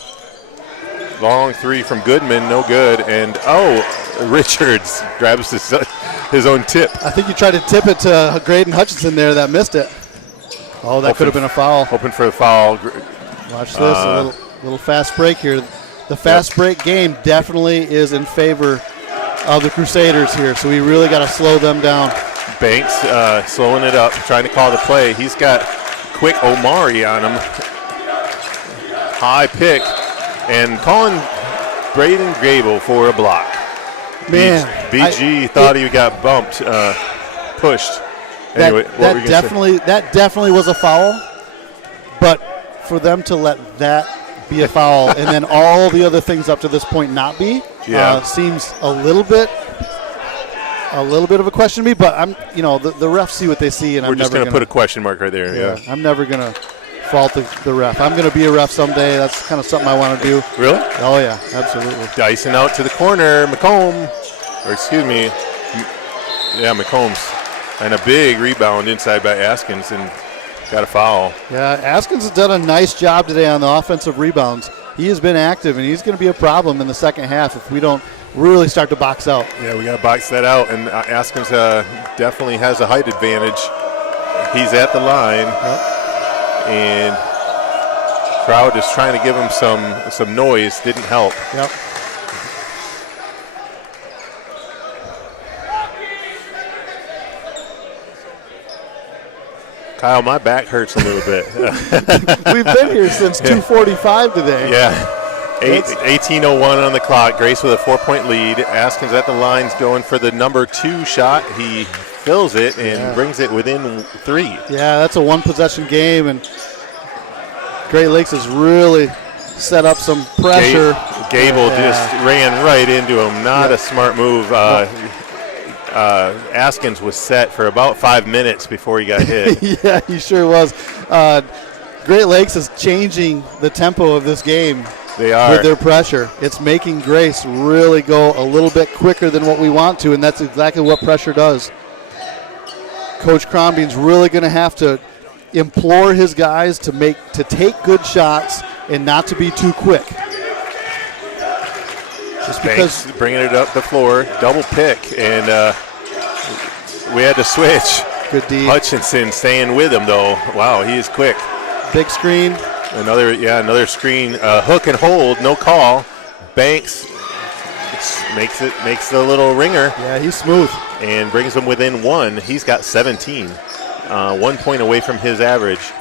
Long three from Goodman, no good. And, Richards grabs his own tip. I think you tried to tip it to Graydon Hutchinson there that missed it. Oh, that could have been a foul. Hoping for a foul. Watch this, a little fast break here. The fast break game definitely is in favor of the Crusaders here, so we really got to slow them down. Banks slowing it up, trying to call the play. He's got quick Omari on him. High pick, and calling Braden Gable for a block. Man, BG thought he got bumped, pushed. Anyway, that definitely was a foul, but for them to let that be a foul and then all the other things up to this point not be, seems a little bit of a question to me. But I'm, the refs see what they see, and we're just going to put a question mark right there. Yeah, I'm never going to fault the ref. I'm going to be a ref someday. That's kind of something I want to do. Really? Oh yeah, absolutely. Dyson out to the corner, McCombs, and a big rebound inside by Askins and got a foul. Yeah, Askins has done a nice job today on the offensive rebounds. He has been active, and he's going to be a problem in the second half if we don't really start to box out. Yeah, we got to box that out, and Askins definitely has a height advantage. He's at the line, and crowd is trying to give him some noise. Didn't help. Yep. Kyle, my back hurts a little bit. We've been here since 2:45 today. Yeah. 18:01 on the clock. Grace with a 4-point lead. Askins at the lines going for the number 2 shot. He fills it and brings it within 3. Yeah, that's a one-possession game, and Great Lakes has really set up some pressure. Gable just ran right into him. Not a smart move. Askins was set for about 5 minutes before he got hit. Yeah, he sure was. Great Lakes is changing the tempo of this game. They are. With their pressure. It's making Grace really go a little bit quicker than what we want to, and that's exactly what pressure does. Coach Crombie's really going to have to implore his guys to take good shots and not to be too quick. Just because Banks bringing it up the floor, double pick, and we had to switch. Good D. Hutchinson staying with him though. Wow, he is quick. Big screen. Another screen. Hook and hold, no call. Banks makes the little ringer. Yeah, he's smooth. And brings him within 1. He's got 17. 1 point away from his average.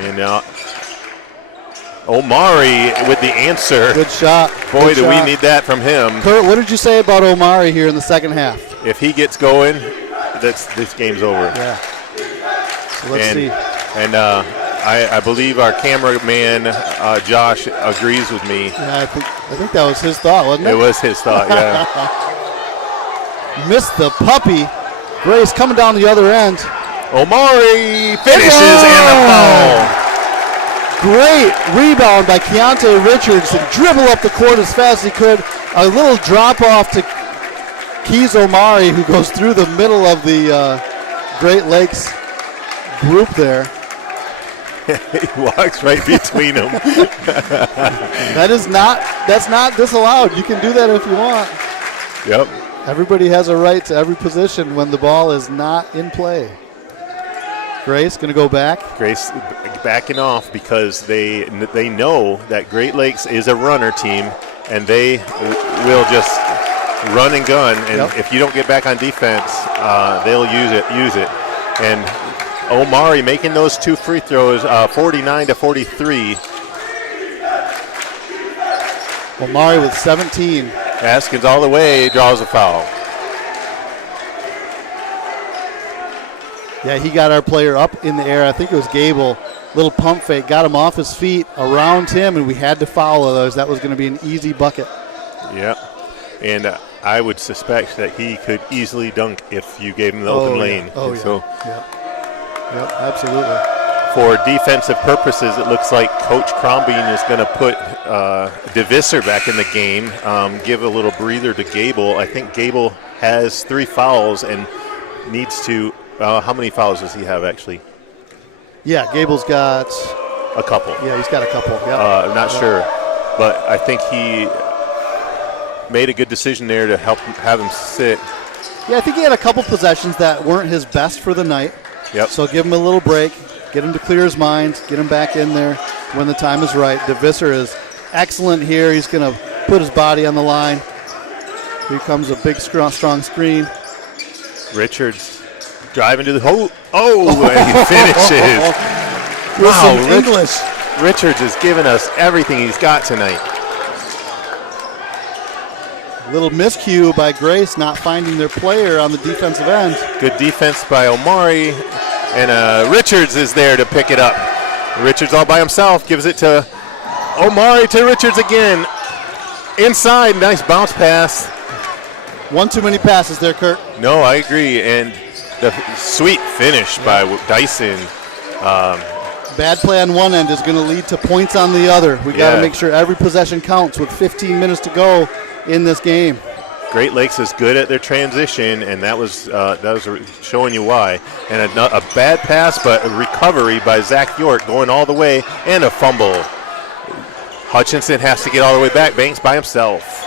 And now Omari with the answer. Good shot. Boy, Good do we shot. need that from him. Kurt, what did you say about Omari here in the second half? If he gets going, this game's over. Yeah. So let's see. And I believe our cameraman, Josh, agrees with me. Yeah, I think that was his thought, wasn't it? It was his thought, yeah. Missed the puppy. Grace coming down the other end. Omari finishes and the foul. Great rebound by Keontae Richards to dribble up the court as fast as he could. A little drop off to Keys Omari, who goes through the middle of the Great Lakes group there. He walks right between them. That's not disallowed. You can do that if you want. Yep. Everybody has a right to every position when the ball is not in play. Grace going to go back. Grace backing off because they know that Great Lakes is a runner team, and they will just run and gun. And if you don't get back on defense, they'll use it. And Omari making those 2 free throws, 49-43. Omari with 17. Askins all the way, draws a foul. Yeah, he got our player up in the air. I think it was Gable. Little pump fake, got him off his feet, around him, and we had to foul, otherwise that was going to be an easy bucket. Yep. And I would suspect that he could easily dunk if you gave him the open lane. Oh, yeah. So Yep, absolutely. for defensive purposes, it looks like Coach Crombine is going to put DeVisser back in the game, give a little breather to Gable. I think Gable has 3 fouls and needs to how many fouls does he have, actually? Yeah, Gable's got a couple. Yeah, he's got a couple. Yeah. Not sure, but I think he made a good decision there to have him sit. Yeah, I think he had a couple possessions that weren't his best for the night. Yep. So give him a little break, get him to clear his mind, get him back in there when the time is right. DeVisser is excellent here. He's going to put his body on the line. Here comes a big, strong screen. Richards driving to the hole. And he finishes. Wow, English. Richards is giving us everything he's got tonight. Little miscue by Grace, not finding their player on the defensive end. Good defense by Omari, and Richards is there to pick it up. Richards all by himself, gives it to Omari to Richards again. Inside, nice bounce pass. One too many passes there, Kurt. No, I agree, and the sweet finish by Dyson. Bad play on one end is going to lead to points on the other. We got to make sure every possession counts with 15 minutes to go in this game. Great Lakes is good at their transition, and that was showing you why. And a bad pass, but a recovery by Zach York going all the way, and a fumble. Hutchinson has to get all the way back. Banks by himself.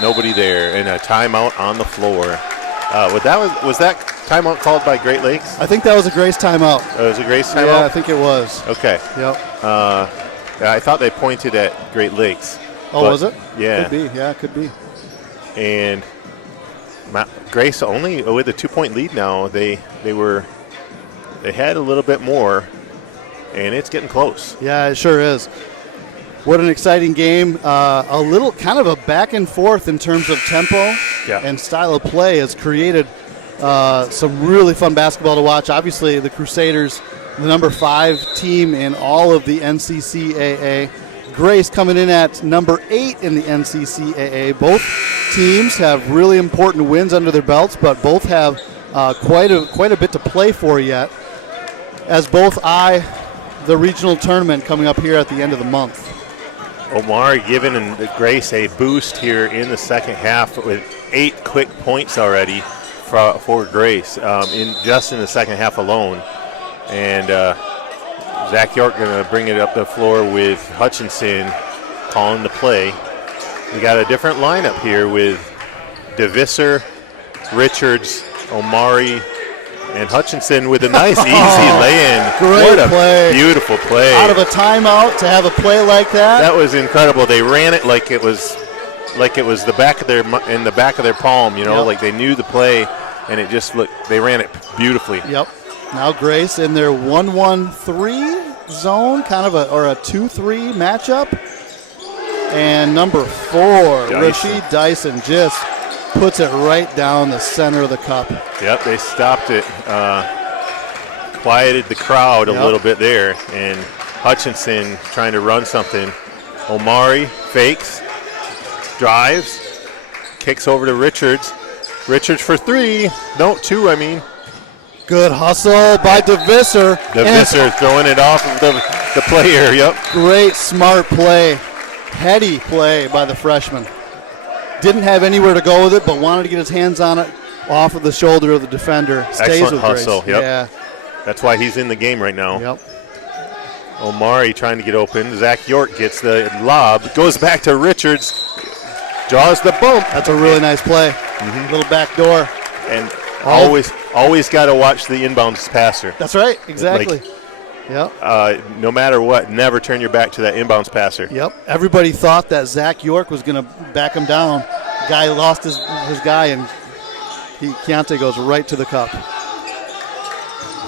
Nobody there, and a timeout on the floor. Was that timeout called by Great Lakes? I think that was a Grace timeout. It was a Grace timeout? Yeah, I think it was. Okay. Yep. I thought they pointed at Great Lakes. Oh, was it? Yeah. Could be. Yeah, it could be. And Grace only with a 2-point lead now. They had a little bit more, and it's getting close. Yeah, it sure is. What an exciting game. A little kind of a back and forth in terms of tempo and style of play has created some really fun basketball to watch. Obviously, the Crusaders, the number 5 team in all of the NCCAA. Grace coming in at number 8 in the NCCAA. Both teams have really important wins under their belts, but both have quite a bit to play for yet, as both eye the regional tournament coming up here at the end of the month. Omari giving Grace a boost here in the second half with 8 quick points already for Grace in the second half alone. And Zach York going to bring it up the floor with Hutchinson calling the play. We got a different lineup here with DeVisser, Richards, Omari, and Hutchinson with a nice easy lay-in. Great play. Beautiful play. Out of a timeout to have a play like that. That was incredible. They ran it like it was the back of their palm, like they knew the play, and they ran it beautifully. Yep. Now Grace in their 1-1-3 zone, kind of a 2-3 matchup. And number 4, Rashid Dyson, just puts it right down the center of the cup. Yep, they stopped it, quieted the crowd a little bit there, and Hutchinson trying to run something. Omari fakes, drives, kicks over to Richards. Richards for 3. No, 2, I mean. Good hustle by DeVisser. DeVisser throwing it off of the player, yep. Great, smart play. Heady play by the freshman. Didn't have anywhere to go with it, but wanted to get his hands on it off of the shoulder of the defender. Stays Excellent with hustle, Grace. yep. Yeah. That's why he's in the game right now. Yep. Omari trying to get open. Zach York gets the lob, goes back to Richards, draws the bump. That's a really nice play. Little back door. And always got to watch the inbounds passer. That's right, exactly. Yep. No matter what, never turn your back to that inbounds passer. Yep. Everybody thought that Zach York was going to back him down. Guy lost his guy, and Keontae goes right to the cup.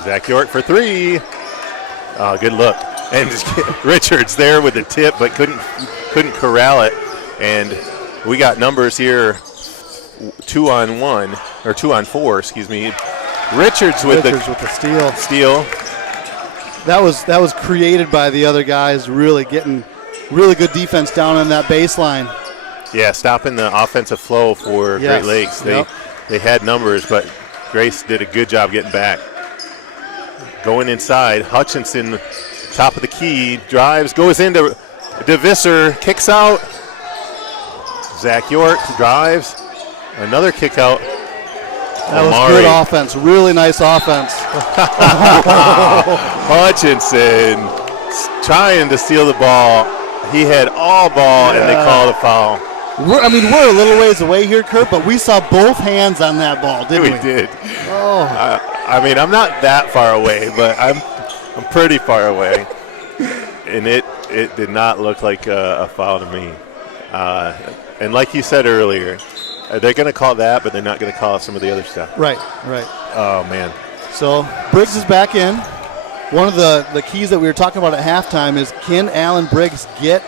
Zach York for 3. Good look. And Richards there with the tip, but couldn't corral it. And we got numbers here, 2-on-1 or 2-on-4, excuse me. Richards with the steal. That was created by the other guys really getting really good defense down on that baseline. Yeah, stopping the offensive flow for Great Lakes. They had numbers, but Grace did a good job getting back. Going inside, Hutchinson, top of the key, drives, goes into DeVisser, kicks out. Zach York drives, another kick out. That was good offense, really nice offense. Hutchinson trying to steal the ball. He had all ball, and they called a foul. We're a little ways away here, Kurt, but we saw both hands on that ball, didn't we? We did. Oh. I'm not that far away, but I'm pretty far away, and it did not look like a foul to me. And like you said earlier, they're going to call that, but they're not going to call some of the other stuff. Right. Oh, man. So Briggs is back in. One of the keys that we were talking about at halftime is, can Alan Briggs get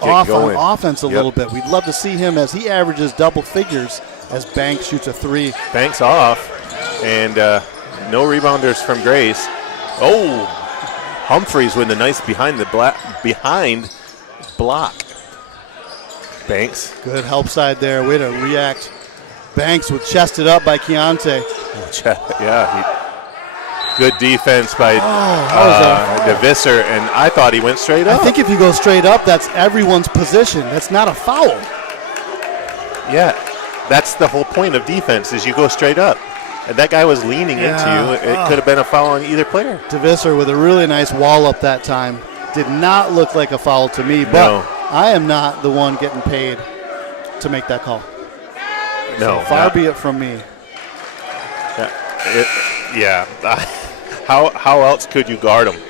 off going on offense a little bit? We'd love to see him as he averages double figures as Banks shoots a 3. Banks off, and no rebounders from Grace. Oh, Humphreys with a nice behind block. Banks. Good help side there. Way to react. Banks was chested up by Keontae. Yeah, good defense by DeVisser, and I thought he went straight up. I think if you go straight up, that's everyone's position. That's not a foul. Yeah, that's the whole point of defense is you go straight up. And that guy was leaning into you. It could have been a foul on either player. DeVisser with a really nice wall up that time. Did not look like a foul to me, but I am not the one getting paid to make that call. No. So far be it from me. How else could you guard him?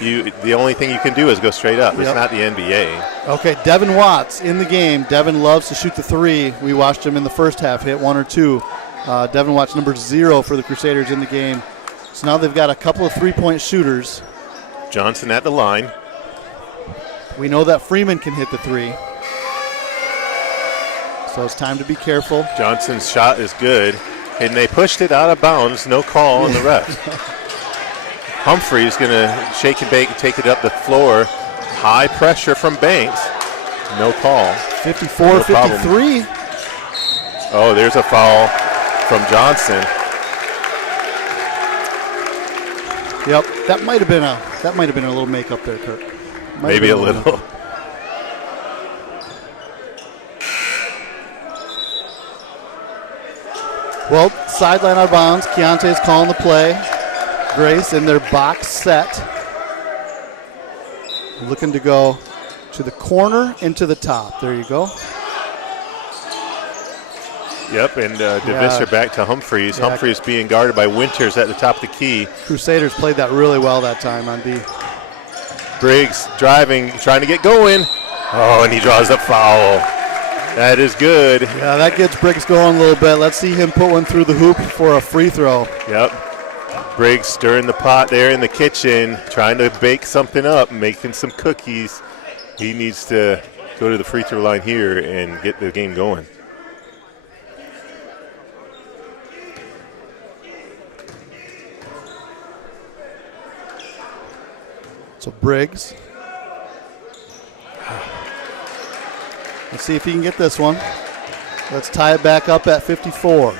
The only thing you can do is go straight up. It's not the NBA. Okay, Devin Watts in the game. Devin loves to shoot the 3. We watched him in the first half hit 1 or 2. Devin Watts, number 0 for the Crusaders in the game. So now they've got a couple of 3-point shooters. Johnson at the line. We know that Freeman can hit the 3. So it's time to be careful. Johnson's shot is good. And they pushed it out of bounds. No call on the ref. Humphrey's going to shake and bake and take it up the floor. High pressure from Banks. No call. 54-53. Oh, there's a foul from Johnson. Yep, that might have been a little makeup there, Kurt. Maybe a little. Well, sideline out of bounds. Keontae's calling the play. Grace in their box set. Looking to go to the corner and to the top. There you go. Yep, and DeVisser back to Humphreys. Yeah. Humphreys being guarded by Winters at the top of the key. Crusaders played that really well that time on D. Briggs driving, trying to get going. Oh, and he draws a foul. That is good. Yeah, that gets Briggs going a little bit. Let's see him put one through the hoop for a free throw. Yep. Briggs stirring the pot there in the kitchen, trying to bake something up, making some cookies. He needs to go to the free throw line here and get the game going. So Briggs. Let's see if he can get this one. Let's tie it back up at 54.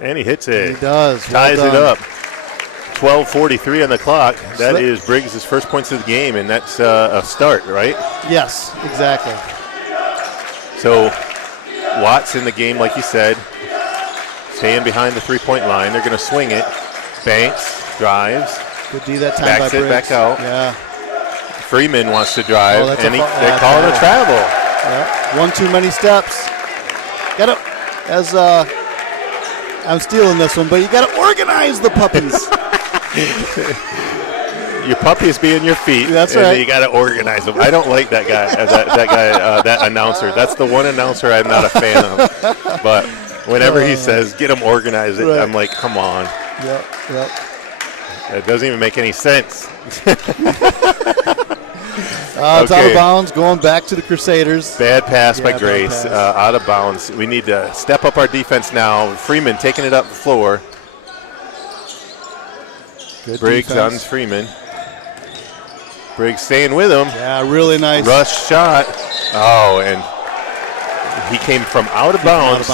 And he hits it. He does. Ties Well it done. up. 12:43 on the clock. That is Briggs' first points of the game, and that's a start, right? Yes, exactly. So Watts in the game, like you said, staying behind the three-point line. They're going to swing it. Banks drives. Good D that time Backs by it Briggs. back out. Yeah. Freeman wants to drive, Oh, that's and a foul. they're calling a travel. Yeah. One too many steps. Got to, as I'm stealing this one, but you got to organize the puppies. Your puppies be in your feet. That's and right. You got to organize them. I don't like that guy. That announcer. That's the one announcer I'm not a fan of. But whenever he says "get them organized," Right. I'm like, come on. Yep. It doesn't even make any sense. It's out of bounds, going back to the Crusaders. Bad pass by bad Grace, pass. out of bounds. We need to step up our defense now. Freeman taking it up the floor. Good Briggs defense. on Freeman. Briggs staying with him. Yeah, really nice. Rush shot. Oh, and he came from out of bounds.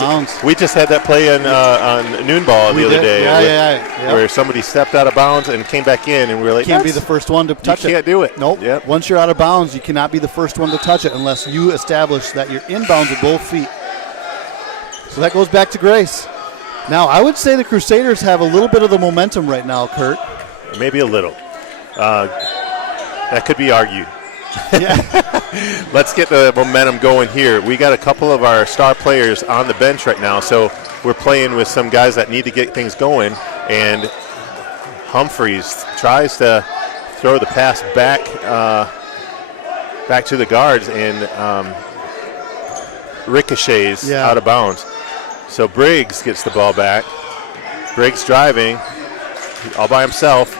We just had that play on Noon Ball the other day. Yeah. Where somebody stepped out of bounds and came back in, and we were like, Can't be the first one to touch it. You can't do it. Nope. Yep. Once you're out of bounds, you cannot be the first one to touch it unless you establish that you're in bounds with both feet. So that goes back to Grace. Now, I would say the Crusaders have a little bit of the momentum right now, Kurt. Maybe a little. That could be argued. Yeah. Let's get the momentum going here. We got a couple of our star players on the bench right now, so we're playing with some guys that need to get things going. And Humphreys tries to throw the pass back to the guards and ricochets out of bounds. So Briggs gets the ball back. Briggs driving all by himself.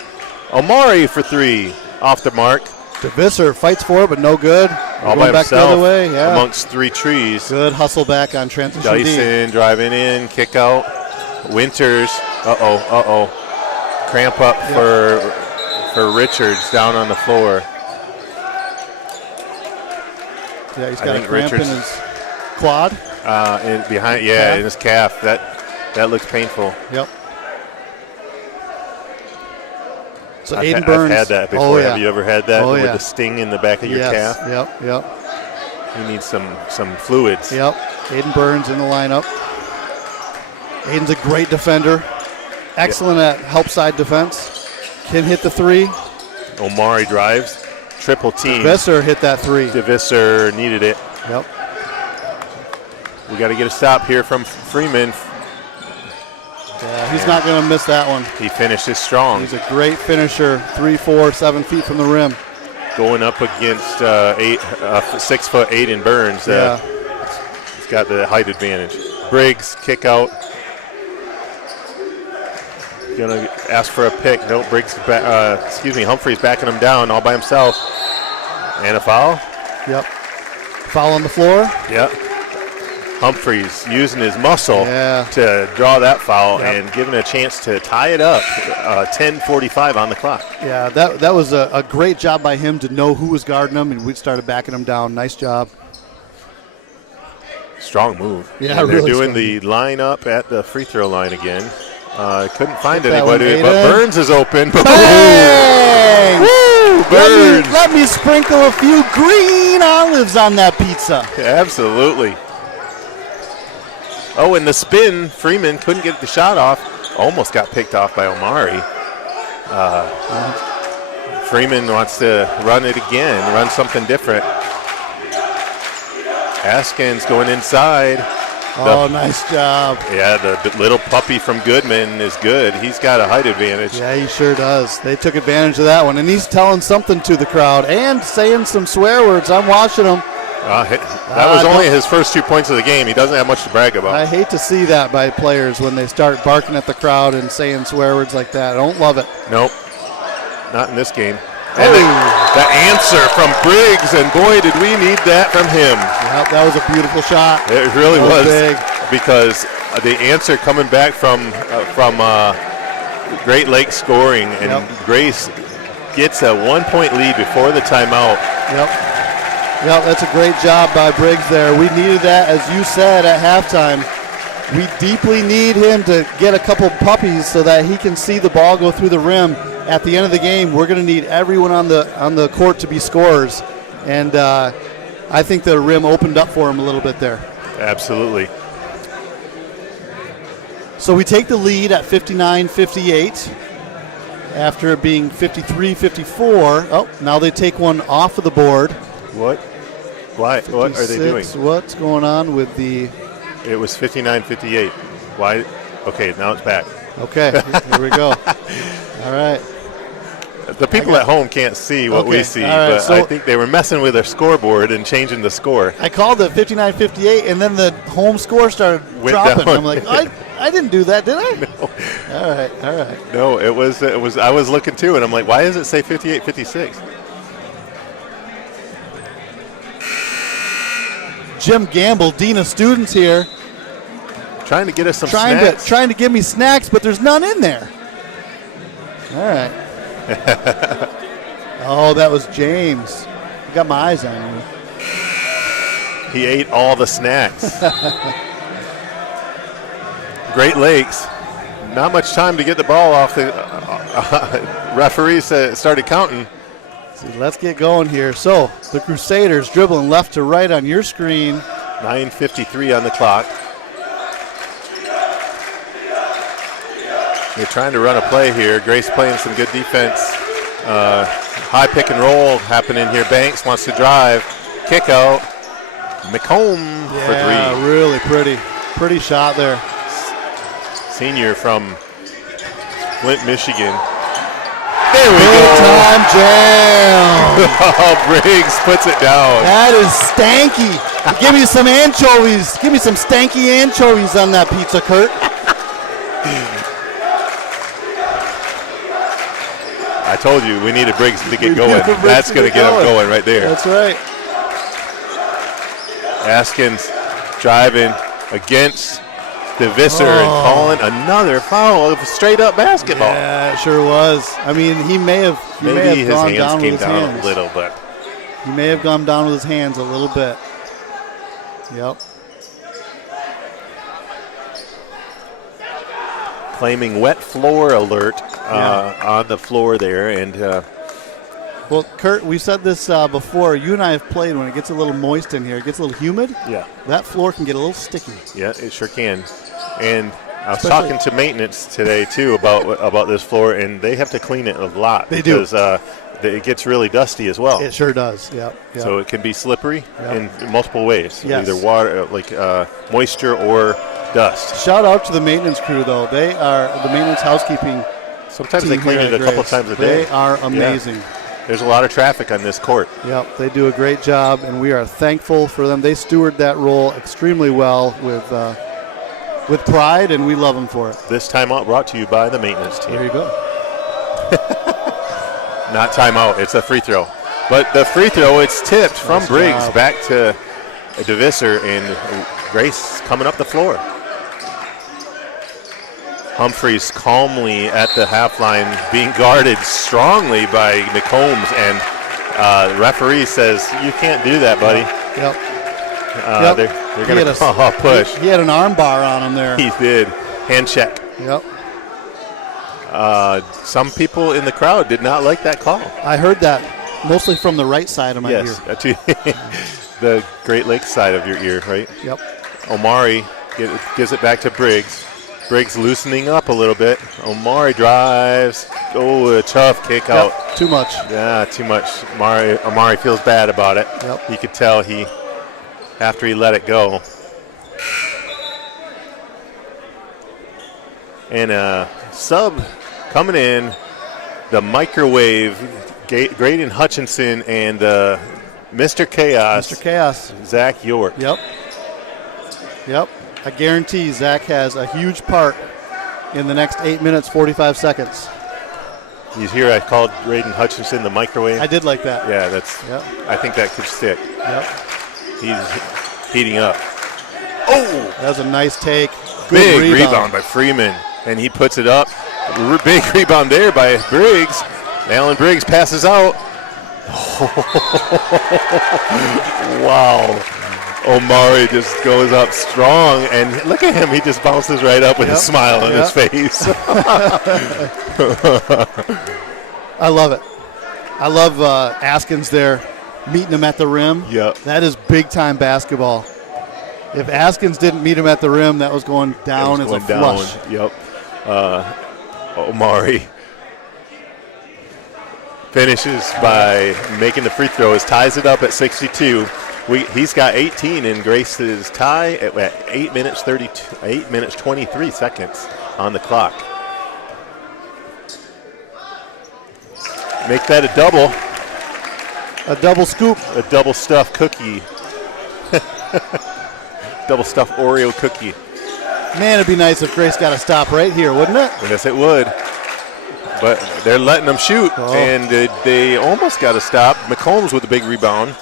Omari for three, off the mark. DeVisser fights for it, but no good. All Going by back himself the other way. Yeah. amongst three trees. Good hustle back on transition D. Dyson driving in, kick out. Winters, cramp up for Richards down on the floor. Yeah, he's I got a think cramp Richards- in his quad. In behind, in his calf. That looks painful. Yep. So I've Aiden Burns. had that before. Oh, yeah. Have you ever had that Oh, with yeah. the sting in the back of your Yes. calf? Yep. You need some fluids. Yep. Aiden Burns in the lineup. Aiden's a great defender. Excellent at help side defense. Can hit the three. Omari drives, triple team. DeVisser hit that three. DeVisser needed it. Yep. We got to get a stop here from Freeman. Yeah, he's not going to miss that one. He finishes strong. He's a great finisher. 3, 4, 7 feet from the rim. Going up against 6'8" Aiden Burns. He's got the height advantage. Briggs kick out. Gonna ask for a pick. No, Briggs. Humphreys backing him down all by himself. And a foul. Yep. Foul on the floor. Yep. Humphreys using his muscle Yeah. to draw that foul Yep. and giving a chance to tie it up. 10:45 on the clock. Yeah, that was a great job by him to know who was guarding him, and we started backing him down. Nice job. Strong move. Yeah, and they're really doing strong the lineup at the free throw line again. Couldn't find Hit that one, anybody, but Aiden. Burns is open. Bang! Woo! Burns. Let me sprinkle a few green olives on that pizza. Absolutely. Oh, and the spin, Freeman couldn't get the shot off. Almost got picked off by Omari. Freeman wants to run it again, run something different. Askins going inside. Oh, nice job. Yeah, the little puppy from Goodman is good. He's got a height advantage. Yeah, he sure does. They took advantage of that one, and he's telling something to the crowd and saying some swear words. I'm watching him. That was only his first 2 points of the game. He doesn't have much to brag about. I hate to see that by players when they start barking at the crowd and saying swear words like that. I don't love it. Nope, not in this game. And the answer from Briggs, and boy, did we need that from him. Yep, that was a beautiful shot. It really was big. Because the answer coming back from Great Lakes scoring, and Grace gets a 1-point lead before the timeout. Yep, that's a great job by Briggs there. We needed that, as you said, at halftime. We deeply need him to get a couple puppies so that he can see the ball go through the rim. At the end of the game, we're going to need everyone on the court to be scorers. And I think the rim opened up for him a little bit there. Absolutely. So we take the lead at 59-58 after it being 53-54. Oh, now they take one off of the board. What? Why? What are they doing? What's going on with the... It was 59-58. Why? Okay, now it's back. Okay, here we go. All right. The people at home can't see what we see, right, but so I think they were messing with their scoreboard and changing the score. I called it 59-58, and then the home score started dropping. Down. I'm like, I didn't do that, did I? No. All right. No, it was. I was looking too, and I'm like, why does it say 58-56? Jim Gamble, Dean of Students here. Trying to get us some snacks. Trying to give me snacks, but there's none in there. All right. Oh, that was James. I got my eyes on you. He ate all the snacks. Great Lakes, not much time to get the ball off. The referees started counting. So let's get going here. So the Crusaders dribbling left to right on your screen. 9:53 on the clock. They're trying to run a play here. Grace playing some good defense. High pick and roll happening here. Banks wants to drive. Kick out. McComb for three. Yeah, really pretty shot there. Senior from Flint, Michigan. There we Big go. time jam. Oh, Briggs puts it down. That is stanky. Give me some anchovies. Give me some stanky anchovies on that pizza, Kurt. I told you we needed Briggs to get going. That's going to get him going right there. That's right. Askins driving against the Visser and calling another foul of straight up basketball. Yeah, it sure was. I mean, he may have Maybe his gone hands down came with his down hands. a little, but He may have gone down with his hands a little bit. Yep. claiming wet floor alert on the floor there. And well, Kurt, we've said this before. You and I have played when it gets a little moist in here. It gets a little humid. yeah, That floor can get a little sticky. yeah, it sure can. And I was talking to maintenance today too about this floor, and they have to clean it a lot. They do. Because it gets really dusty as well. It sure does. Yep. So it can be slippery in multiple ways, Yes. either water, moisture, or dust. Shout out to the maintenance crew, though. They are the maintenance housekeeping. Sometimes they team clean here it at a couple Grace. times a day. They are amazing. There's a lot of traffic on this court. Yep, they do a great job, and we are thankful for them. They steward that role extremely well with pride, and we love them for it. This timeout brought to you by the maintenance team. There you go. Not timeout, it's a free throw. But the free throw, it's tipped from Nice Briggs job. back to DeVisser, and Grace coming up the floor. Humphreys calmly at the half line, being guarded strongly by McCombs, and the referee says, "You can't do that, buddy." Yep. They're going to call a push. He had an arm bar on him there. He did. Hand check. Yep. Some people in the crowd did not like that call. I heard that mostly from the right side of my ear. The Great Lakes side of your ear, right? Yep. Omari gives it back to Briggs. Briggs loosening up a little bit. Omari drives. Oh, a tough kick out. Too much. Yeah, too much. Omari feels bad about it. Yep. You could tell after he let it go. And a sub coming in, the microwave, Graydon Hutchinson and Mr. Chaos. Mr. Chaos. Zach York. Yep. I guarantee Zach has a huge part in the next 8 minutes, 45 seconds. You hear I called Braden Hutchinson the microwave? I did like that. Yeah, that's. Yep. I think that could stick. Yep. He's heating up. Oh! That was a nice take. Good Big rebound by Freeman, and he puts it up. Big rebound there by Briggs. Alan Briggs passes out. Wow. Omari just goes up strong, and look at him. He just bounces right up with a smile on his face. I love it. I love Askins there, meeting him at the rim. Yep. That is big-time basketball. If Askins didn't meet him at the rim, that was going down as a flush. Yep. Omari finishes by making the free throws, ties it up at 62. He's got 18 in Grace's tie at 8 minutes 23 seconds on the clock. Make that a double. A double scoop. A double stuffed cookie. Double stuffed Oreo cookie. Man, it'd be nice if Grace got a stop right here, wouldn't it? Yes, it would. But they're letting them shoot, and they almost got a stop. McCombs with a big rebound,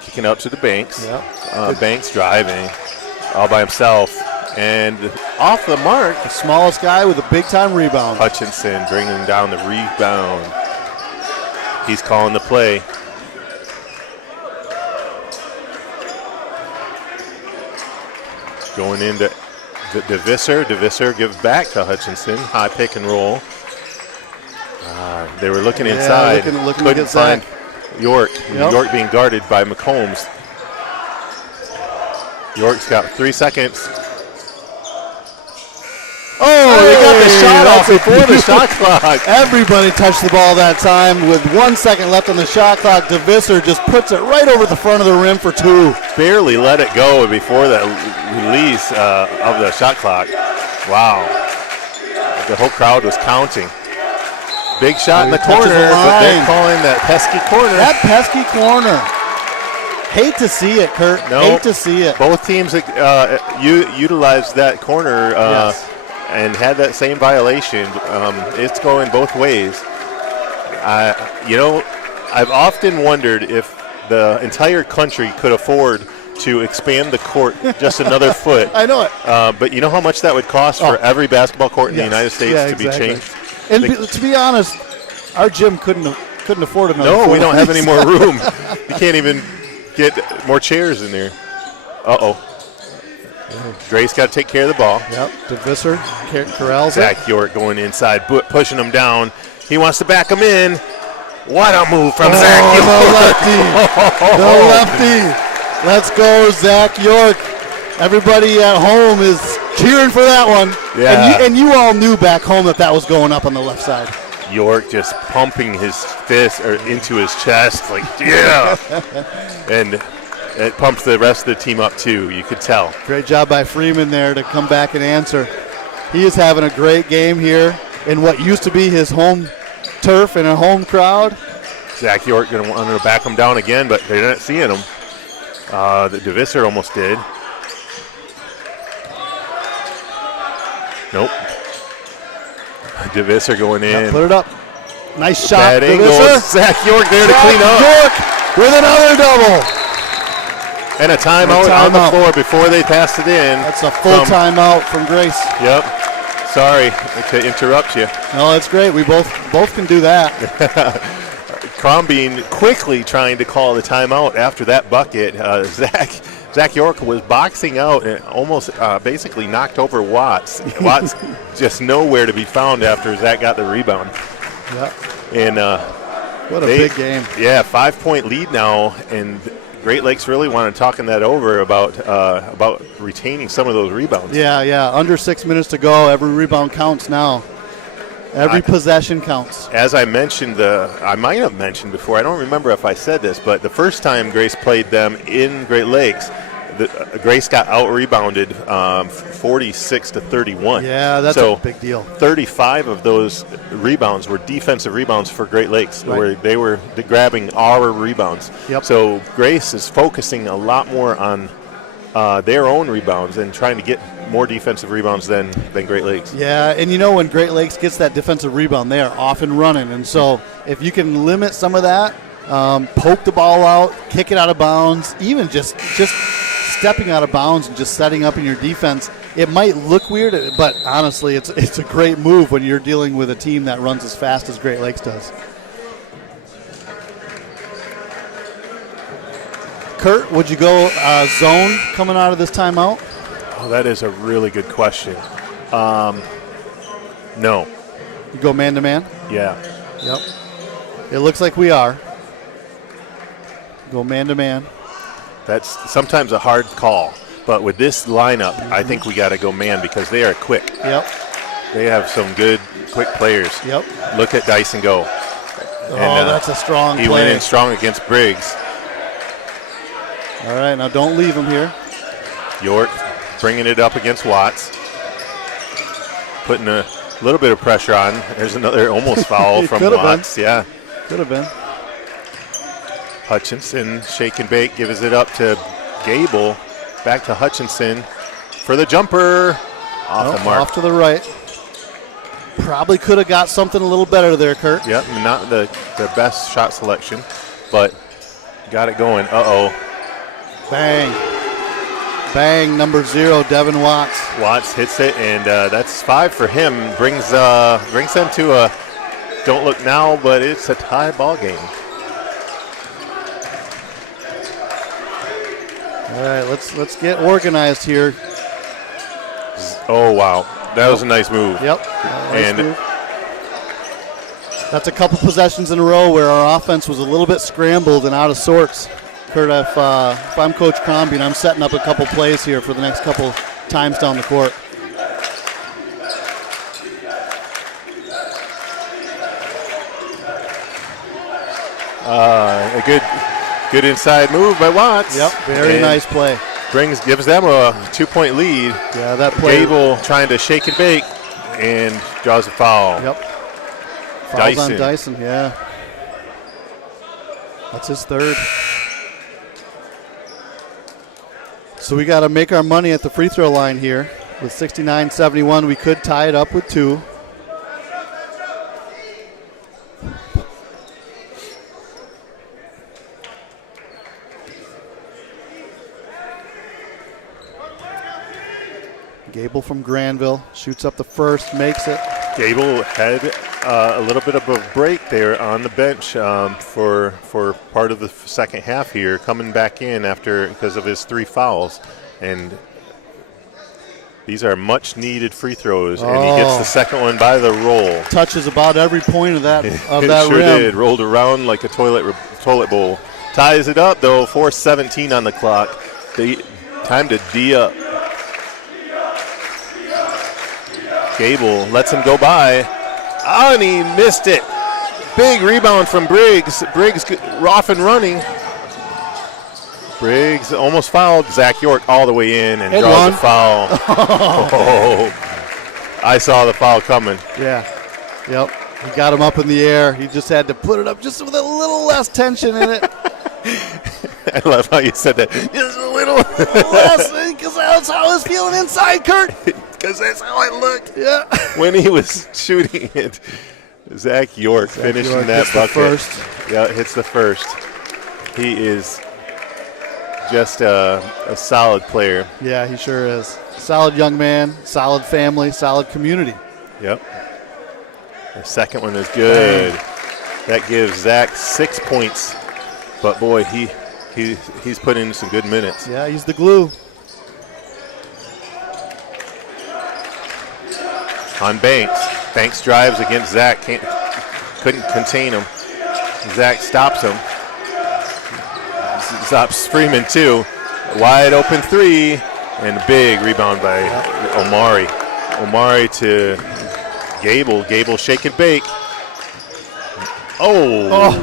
kicking out to the Banks. Yep. Banks driving all by himself, and off the mark. The smallest guy with a big-time rebound. Hutchinson bringing down the rebound. He's calling the play. Going into DeVisser. DeVisser gives back to Hutchinson. High pick and roll. They were looking inside. Looking Couldn't find York. Yep. York being guarded by McCombs. York's got 3 seconds. Oh, they got the shot off before the shot clock. Everybody touched the ball that time. With 1 second left on the shot clock, DeVisser just puts it right over the front of the rim for 2. Barely let it go before the release of the shot clock. Wow. The whole crowd was counting. Big shot in the corner, but they're calling that pesky corner. That pesky corner. Hate to see it, Kurt. Hate to see it. Both teams utilized that corner and had that same violation. It's going both ways. I've often wondered if the entire country could afford to expand the court just another foot. I know it. But you know how much that would cost for every basketball court in the United States to be changed? And to be honest, our gym couldn't afford another. No, foot. we don't have any more room. You can't even get more chairs in there. Grace got to take care of the ball. Yep. DeVisser corrals it. Zach York going inside, pushing him down. He wants to back him in. What a move from Zach York. The lefty. Let's go, Zach York. Everybody at home is cheering for that one. Yeah. And you all knew back home that was going up on the left side. York just pumping his fist into his chest, like, yeah. And it pumps the rest of the team up, too. You could tell. Great job by Freeman there to come back and answer. He is having a great game here in what used to be his home turf and a home crowd. Zach York going to want to back him down again, but they're not seeing him. The DeVisser almost did. Nope. DeVisser going in. Put it up. Nice shot, Bad angle. Zach York there to clean up. York with another double. And a timeout on the floor before they passed it in. That's a full timeout from Grace. Yep. Sorry to interrupt you. No, that's great. We both can do that. Crombie quickly trying to call the timeout after that bucket. Zach York was boxing out and almost basically knocked over Watts. Watts just nowhere to be found after Zach got the rebound. Yeah. And what a big game. Yeah, 5-point lead now, and Great Lakes really wanted talking that over about retaining some of those rebounds. Yeah. Under 6 minutes to go. Every rebound counts now. Every possession counts. As I mentioned, I might have mentioned before, I don't remember if I said this, but the first time Grace played them in Great Lakes, Grace got out-rebounded 46-31. Yeah, that's so a big deal. 35 of those rebounds were defensive rebounds for Great Lakes, Right. where they were grabbing our rebounds. Yep. So Grace is focusing a lot more on their own rebounds and trying to get more defensive rebounds than Great Lakes. Yeah, and when Great Lakes gets that defensive rebound, they are off and running. And so if you can limit some of that, poke the ball out, kick it out of bounds, even just stepping out of bounds and just setting up in your defense, it might look weird, but honestly, it's a great move when you're dealing with a team that runs as fast as Great Lakes does. Kurt, would you go zone coming out of this timeout? Oh, that is a really good question. No. You go man-to-man? Yeah. Yep. It looks like we are. Go man-to-man. That's sometimes a hard call, but with this lineup, I think we got to go man because they are quick. Yep. They have some good, quick players. Yep. Look at Dyson go. That's a strong He play. went in strong against Briggs. All right, now don't leave him here. York bringing it up against Watts. Putting a little bit of pressure on. There's another almost foul from Watts. Yeah. Could have been. Hutchinson, shake and bake, gives it up to Gable. Back to Hutchinson for the jumper. Off the mark. Off to the right. Probably could have got something a little better there, Kurt. Yep, not the best shot selection, but got it going. Uh-oh. Bang. Bang, number 0, Devin Watts. Watts hits it, and that's 5 for him. Brings them to a don't look now, but it's a tie ball game. All right, let's get organized here. Oh, wow. That was a nice move. Yep. And move. That's a couple possessions in a row where our offense was a little bit scrambled and out of sorts. Kurt, if I'm Coach Crombie and I'm setting up a couple plays here for the next couple times down the court. A good inside move by Watts. Yep, very And nice play. Gives them a 2-point lead. Yeah, that play. Gable trying to shake and bake and draws a foul. Yep. Fouls on Dyson, yeah. That's his third. So we got to make our money at the free throw line here. With 69-71, we could tie it up with 2. Gable from Granville shoots up the first, makes it. Gable had a little bit of a break there on the bench for part of the second half here, coming back in because of his 3 fouls, and these are much needed free throws, and he gets the second one by the roll. Touches about every point of that It that sure rim. did. Rolled around like a toilet bowl. Ties it up though. 4:17 on the clock. Time to D up. Gable lets him go by. Oh, and he missed it. Big rebound from Briggs. Briggs off and running. Briggs almost fouled. Zach York all the way in and draws a foul. Oh, I saw the foul coming. Yeah. Yep. He got him up in the air. He just had to put it up just with a little less tension in it. I love how you said that. Just a little less, because that's how I was feeling inside, Kurt. Because that's how I looked. Yeah. When he was shooting it. Zach York finishing York that hits the bucket. first. Yeah, hits the first. He is just a solid player. Yeah, he sure is. Solid young man, solid family, solid community. Yep. The second one is good. That gives Zach 6 points. But boy, he's put in some good minutes. Yeah, he's the glue. On Banks. Banks drives against Zach. Couldn't contain him. Zach stops him. Stops Freeman too. Wide open 3. And a big rebound by Omari. Omari to Gable. Gable shake and bake. Oh.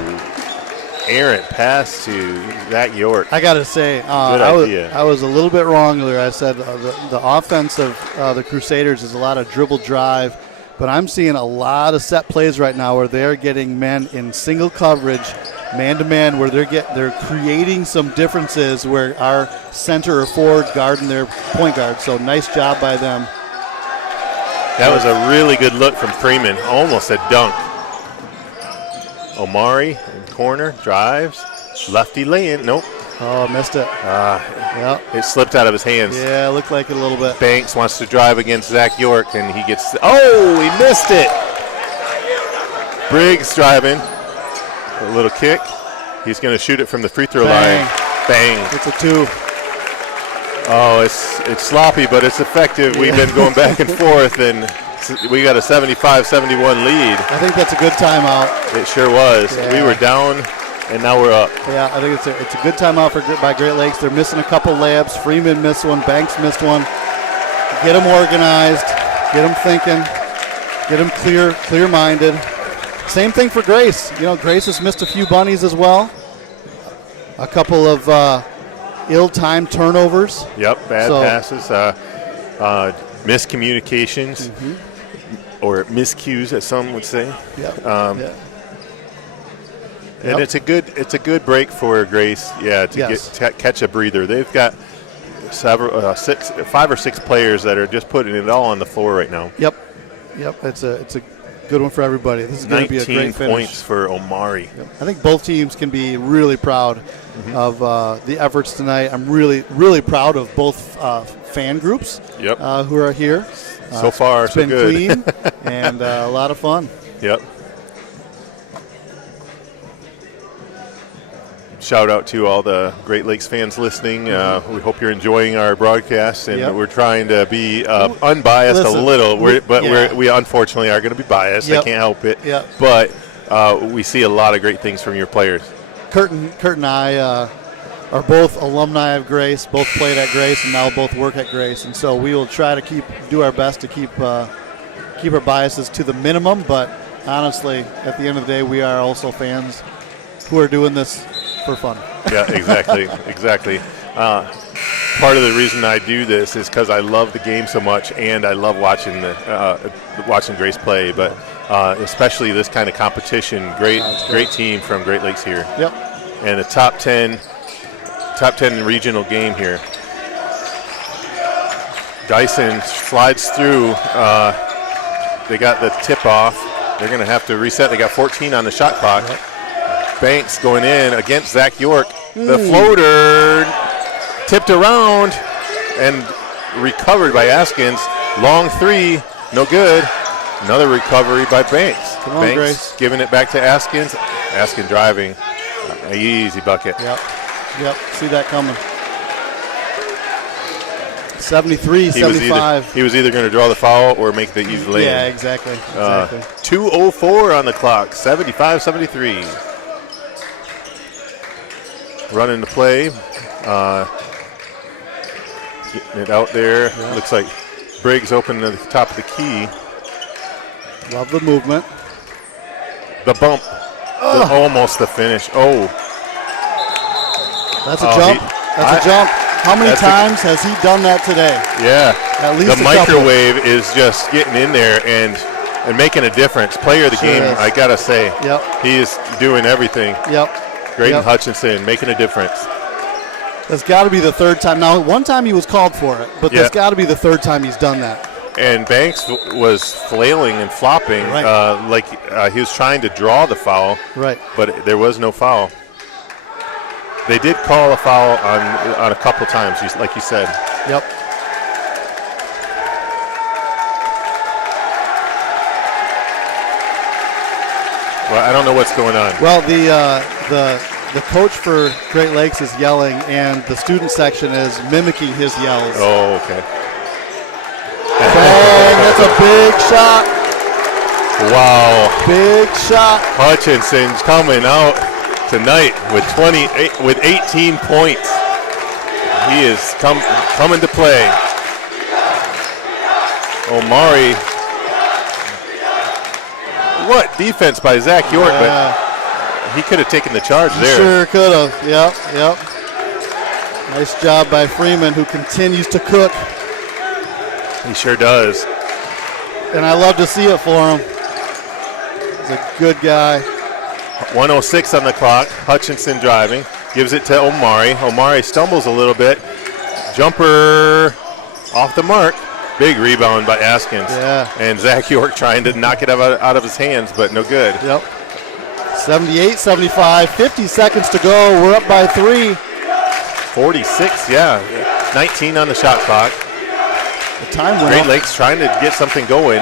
errant pass to Zach York. I got to say, idea. I was a little bit wrong there. I said the offense of the Crusaders is a lot of dribble drive, but I'm seeing a lot of set plays right now where they're getting men in single coverage, man-to-man, where they're creating some differences where our center or forward guarding their point guard. So nice job by them. That was a really good look from Freeman, almost a dunk. Omari in corner, drives, lefty lay-in, nope. Oh, missed it. Yep. It slipped out of his hands. Yeah, looked like it a little bit. Banks wants to drive against Zach York, and he gets, oh, he missed it. Briggs driving, a little kick. He's going to shoot it from the free throw line. Bang. It's a 2. Oh, it's sloppy, but it's effective. Yeah. We've been going back and forth, and we got a 75-71 lead. I think that's a good timeout. It sure was. Yeah. We were down, and now we're up. Yeah, I think it's a good timeout by Great Lakes. They're missing a couple layups. Freeman missed one. Banks missed one. Get them organized. Get them thinking. Get them clear-minded. Same thing for Grace. Grace has missed a few bunnies as well. A couple of ill-timed turnovers. Yep, bad passes, miscommunications, or miscues, as some would say. Yep. And it's a good break for Grace. Yeah, to catch a breather. They've got 5 or 6 players that are just putting it all on the floor right now. Yep. It's a good one for everybody. This is going to be a great finish. 19 points for Omari. Yep. I think both teams can be really proud of the efforts tonight. I'm really, really proud of both fan groups who are here. So far, it's so been good. Clean and a lot of fun. Yep. Shout out to all the Great Lakes fans listening. We hope you're enjoying our broadcast, and we're trying to be unbiased a little. We unfortunately are going to be biased. I can't help it. Yep. But we see a lot of great things from your players. Kurt and I are both alumni of Grace, both played at Grace, and now both work at Grace. And so we will try to do our best to keep our biases to the minimum. But honestly, at the end of the day, we are also fans who are doing this for fun. Yeah, exactly. Part of the reason I do this is because I love the game so much, and I love watching Grace play. But especially this kind of competition, great team from Great Lakes here. Yep. And a top 10 regional game here. Dyson slides through. They got the tip off. They're going to have to reset. They got 14 on the shot clock. Yep. Banks going in against Zach York. The floater tipped around and recovered by Askins. Long 3, no good. Another recovery by Banks. Come on, Banks Grace. giving it back to Askins. Askins driving. Easy bucket. Yep. See that coming. 73-75. He was either going to draw the foul or make the easy lay. Yeah, exactly. 2:04 on the clock. 75-73. Running the play. Getting it out there. Yeah. Looks like Briggs open to the top of the key. Love the movement. The bump. Almost the finish. Oh. That's a jump. That's a jump. How many times has he done that today? Yeah. At least the microwave is just getting in there and making a difference. Player of the game, I got to say. Yep. He is doing everything. Yep. Graydon Hutchinson making a difference. That's got to be the third time. Now, one time he was called for it, but that's got to be the third time he's done that. And Banks was flailing and flopping like he was trying to draw the foul. Right. But there was no foul. They did call a foul on a couple times, like you said. Yep. Well, I don't know what's going on. Well, the coach for Great Lakes is yelling, and the student section is mimicking his yells. Oh, okay. Bang! That's a big shot. Wow. Big shot. Hutchinson's coming out tonight with 18 points. He is coming to play. Omari. What defense by Zach York, but He could have taken the charge there. Sure could have. Yep. Nice job by Freeman, who continues to cook. He sure does. And I love to see it for him. He's a good guy. 1:06 on the clock. Hutchinson driving. Gives it to Omari. Omari stumbles a little bit. Jumper off the mark. Big rebound by Askins. Yeah. And Zach York trying to knock it out of his hands, but no good. Yep. 78-75. 50 seconds to go. We're up by 3. 46, yeah. 19 on the shot clock. The time went Great up. Lakes trying to get something going.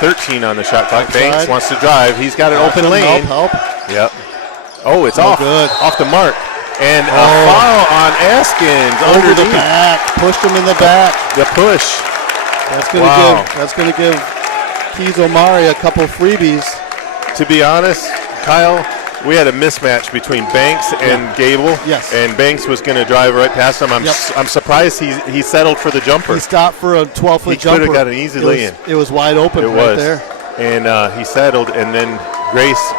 13 on the shot clock. Outside. Banks wants to drive. He's got an open lane. Help. Yep. Oh, it's No off. good. Off the mark. And a foul on Askins. Over the underneath. back. Pushed him in the back. The push. That's gonna give Keys Omari a couple freebies. To be honest, Kyle, we had a mismatch between Banks and Gable. Yes. And Banks was going to drive right past him. I'm surprised he settled for the jumper. He stopped for a 12-foot jumper. He could have got an easy lay-in. It was wide open right there. And he settled, and then Grace,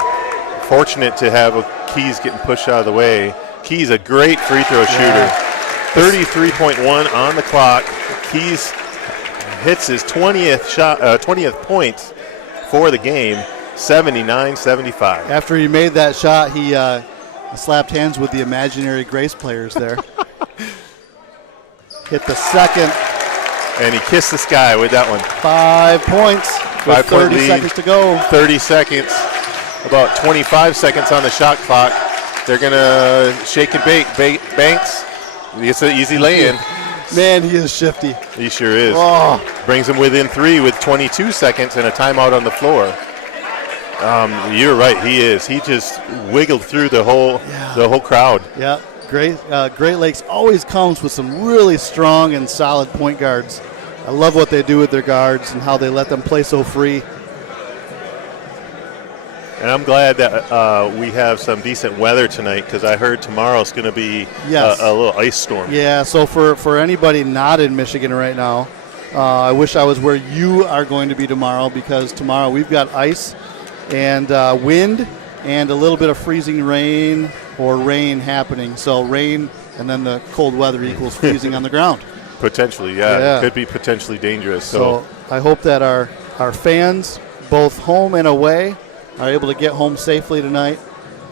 fortunate to have Keys getting pushed out of the way. Keys, a great free throw shooter. 33.1 on the clock. Keys hits his 20th point for the game, 79-75. After he made that shot, he slapped hands with the imaginary Grace players there. Hit the second. And he kissed the sky with that one. 5 points. 5 point 30 lead. seconds to go. 30 seconds. About 25 seconds on the shot clock. They're going to shake and bake. Banks, it's an easy lay-in. Man, he is shifty. He sure is. Oh. Brings him within 3 with 22 seconds and a timeout on the floor. You're right, he is. He just wiggled through the whole crowd. Yeah, Great Lakes always comes with some really strong and solid point guards. I love what they do with their guards and how they let them play so free. And I'm glad that we have some decent weather tonight, because I heard tomorrow's going to be a little ice storm. Yeah, so for anybody not in Michigan right now, I wish I was where you are going to be tomorrow, because tomorrow we've got ice and wind and a little bit of freezing rain or rain happening. So rain and then the cold weather equals freezing on the ground. Potentially, yeah. It could be potentially dangerous. So I hope that our fans, both home and away, are able to get home safely tonight,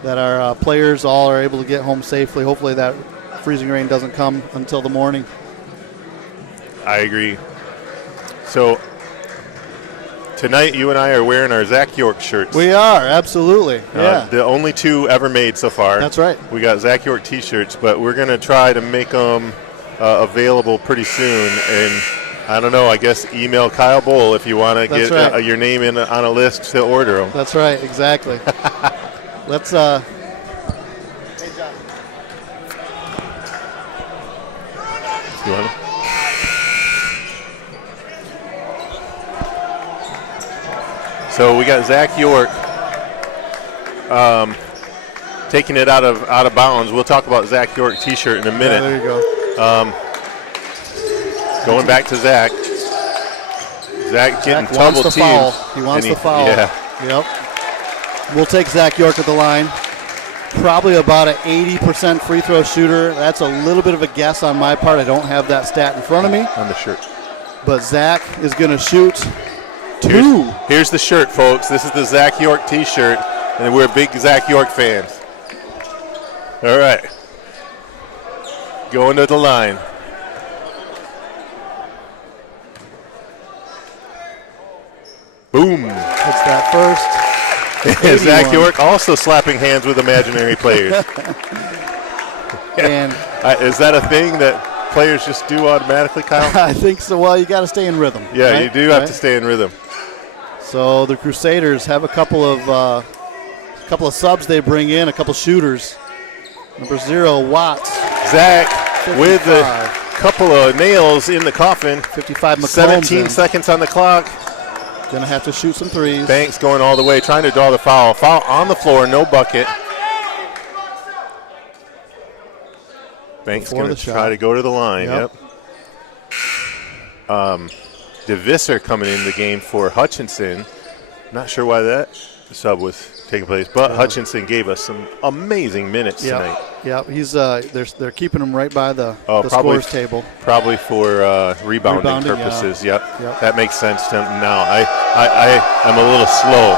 that our players all are able to get home safely. Hopefully that freezing rain doesn't come until the morning. I agree. So tonight you and I are wearing our Zach York shirts. We are, absolutely. Yeah. The only 2 ever made so far. That's right. We got Zach York t-shirts, but we're going to try to make them available pretty soon. And I don't know, I guess email Kyle Bowl if you want to get your name in on a list to order them. That's right, exactly. Let's hey John. You want to? So we got Zach York taking it out of bounds. We'll talk about Zach York t-shirt in a minute. Yeah, there you go. Going back to Zach. Zach getting double teamed. He wants the foul. Yeah. Yep. We'll take Zach York at the line. Probably about an 80% free throw shooter. That's a little bit of a guess on my part. I don't have that stat in front of me. On the shirt. But Zach is going to shoot 2. Here's the shirt, folks. This is the Zach York t-shirt, and we're big Zach York fans. All right. Going to the line. Boom. Hits that first. Zach York also slapping hands with imaginary players. And is that a thing that players just do automatically, Kyle? I think so. Well, you got to stay in rhythm. Yeah, right? you do have to stay in rhythm. So the Crusaders have a couple of subs they bring in, a couple shooters. Number 0, Watts. Zach 55. with a couple of nails in the coffin. 55 McCombs 17 in. seconds on the clock. Gonna have to shoot some threes. Banks going all the way, trying to draw the foul. Foul on the floor, no bucket. Banks going to try to go to the line. Yep. DeVisser coming in the game for Hutchinson. Not sure why that sub was taking place. But Hutchinson gave us some amazing minutes tonight. Yeah, he's they're keeping him right by the probably scores table. Probably for rebounding purposes. Yep. That makes sense to him now. I'm a little slow.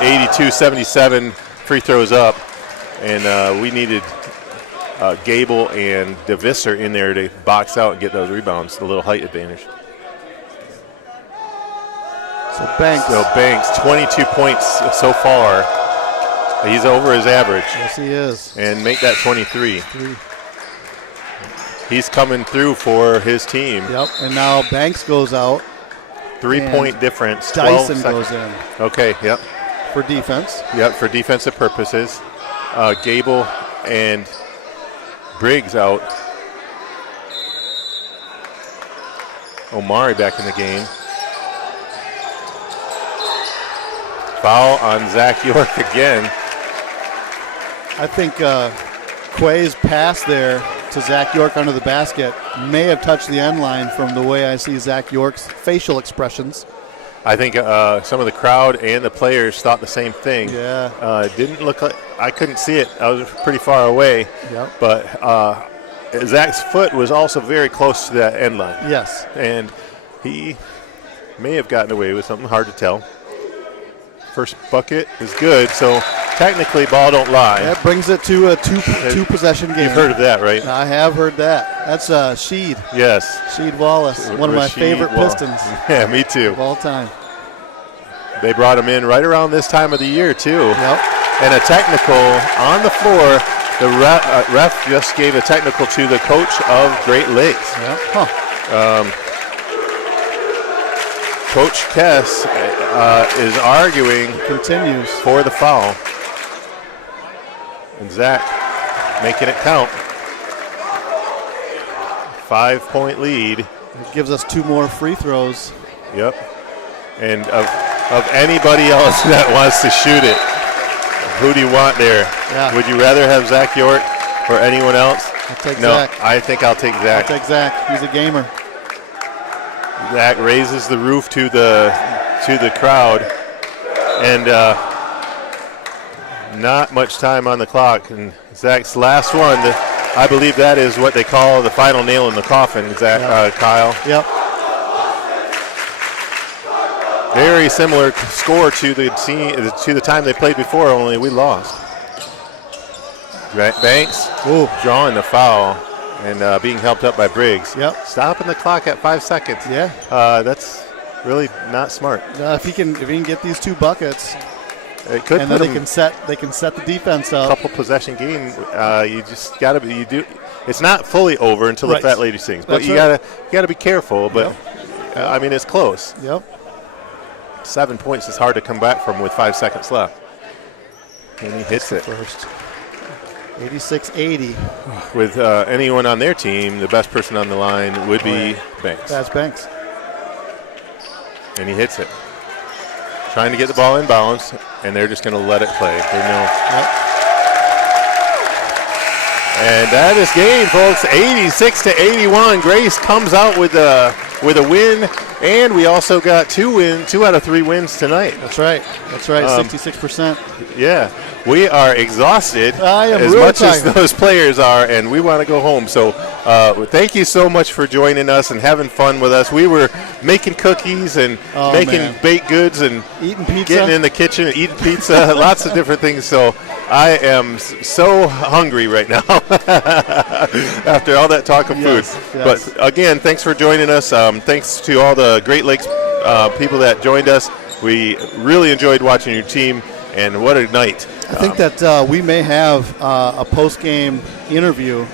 82-77 free throws up, and we needed Gable and DeVisser in there to box out and get those rebounds, a little height advantage. So Banks, 22 points so far. He's over his average. Yes, he is. And make that 23. He's coming through for his team. Yep, and now Banks goes out. 3-point difference. Dyson goes in. Okay, yep. For defense. Yep, for defensive purposes. Gable and Briggs out. Omari back in the game. Foul on Zach York again. I think Quay's pass there to Zach York under the basket may have touched the end line from the way I see Zach York's facial expressions. I think some of the crowd and the players thought the same thing. Yeah. It didn't look like – I couldn't see it. I was pretty far away. Yep. But Zach's foot was also very close to that end line. Yes. And he may have gotten away with something, hard to tell. First bucket is good, so technically ball don't lie. That brings it to a two-possession game. You've heard of that, right? I have heard that. That's Sheed. Yes. Sheed Wallace, one of my favorite Pistons. Yeah, me too. Of all time. They brought him in right around this time of the year, too. Yep. And a technical on the floor. The ref just gave a technical to the coach of Great Lakes. Yep. Huh. Coach Kess is arguing. Continues. For the foul. And Zach making it count. 5-point lead. It gives us 2 more free throws. Yep. And of anybody else that wants to shoot it, who do you want there? Yeah. Would you rather have Zach York or anyone else? I'll take No, Zach. I think I'll take Zach. I'll take Zach. He's a gamer. Zach raises the roof to the crowd, and not much time on the clock. And Zach's last one, I believe that is what they call the final nail in the coffin. Zach, yep. Kyle. Yep. Very similar score to the time they played before, only we lost. Banks drawing the foul and being helped up by Briggs. Yep. Stopping the clock at 5 seconds. Yeah. That's really not smart. If he can get these 2 buckets, it could, and then they can set the defense up. Couple possession game. You just got to be. You do. It's not fully over until the fat lady sings, but you gotta be careful. But I mean, it's close. Yep. 7 points is hard to come back from with 5 seconds left. And he hits it first. 86-80. With anyone on their team, the best person on the line would be Banks. That's Banks. And he hits it. Trying to get the ball in bounds, and they're just going to let it play. They know. Yep. And that is game, folks. 86-81. Grace comes out with a win, and we also got 2 out of 3 wins tonight. That's right. 66%. Yeah. We are exhausted as really much tired. as those players are, and we want to go home. So thank you so much for joining us and having fun with us. We were making cookies and making baked goods and eating pizza, getting in the kitchen and eating pizza, lots of different things. So I am so hungry right now after all that talk of food. Yes. But again, thanks for joining us. Thanks to all the Great Lakes people that joined us. We really enjoyed watching your team, and what a night. I think that we may have a post-game interview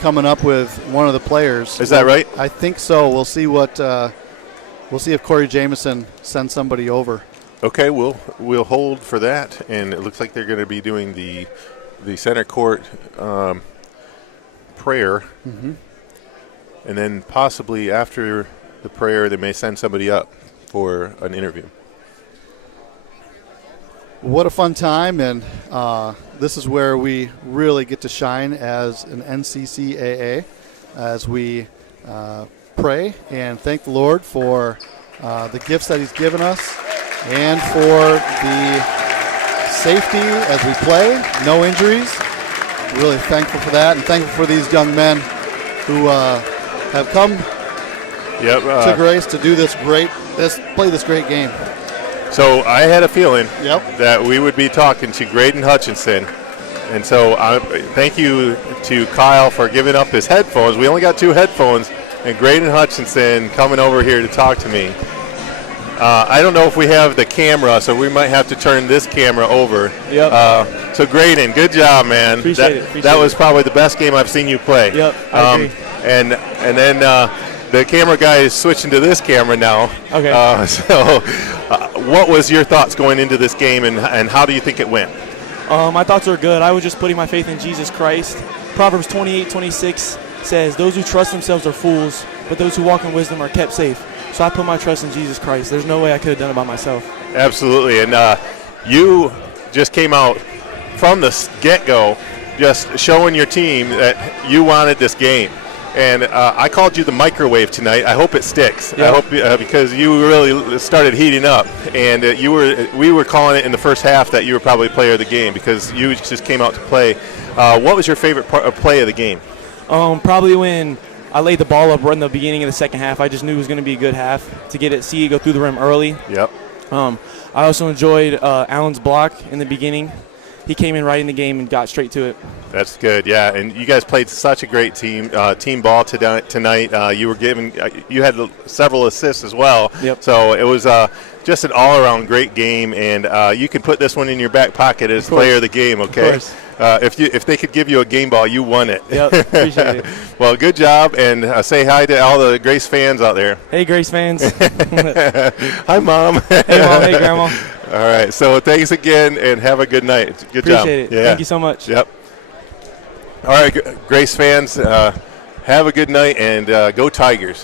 coming up with one of the players. Is that right? I think so. We'll see if Corey Jameson sends somebody over. Okay, we'll hold for that, and it looks like they're going to be doing the center court prayer, and then possibly after the prayer, they may send somebody up for an interview. What a fun time, and this is where we really get to shine as an NCCAA as we pray and thank the Lord for the gifts that He's given us and for the safety as we play, no injuries. Really thankful for that, and thankful for these young men who have come to Grace to do play this great game. So I had a feeling Yep. that we would be talking to Graydon Hutchinson. And so thank you to Kyle for giving up his headphones. We only got 2 headphones, and Graydon Hutchinson coming over here to talk to me. I don't know if we have the camera, so we might have to turn this camera over. Yep. So Graydon, good job, man. Appreciate it. That was probably the best game I've seen you play. Yep, I agree. And then the camera guy is switching to this camera now. Okay. What was your thoughts going into this game, and how do you think it went? My thoughts are good. I was just putting my faith in Jesus Christ. Proverbs 28:26 says, "Those who trust themselves are fools, but those who walk in wisdom are kept safe." So I put my trust in Jesus Christ. There's no way I could have done it by myself. Absolutely. And you just came out from the get-go just showing your team that you wanted this game. And I called you the microwave tonight. I hope it sticks. Yep. I hope because you really started heating up, and we were calling it in the first half that you were probably player of the game because you just came out to play. What was your favorite play of the game? Probably when I laid the ball up right in the beginning of the second half. I just knew it was going to be a good half to see it go through the rim early. Yep. I also enjoyed Allen's block in the beginning. He came in right in the game and got straight to it. That's good, yeah. And you guys played such a great team ball tonight. You had several assists as well. Yep. So it was just an all-around great game, and you can put this one in your back pocket as player of the game. Okay. Of course. If they could give you a game ball, you won it. Yep. Appreciate it. Well, good job, and say hi to all the Grace fans out there. Hey, Grace fans. Hi, Mom. Hey, Mom. Hey, Grandma. All right. So thanks again, and have a good night. Good job. Appreciate it. Yeah. Thank you so much. Yep. All right, Grace fans, have a good night, and go Tigers.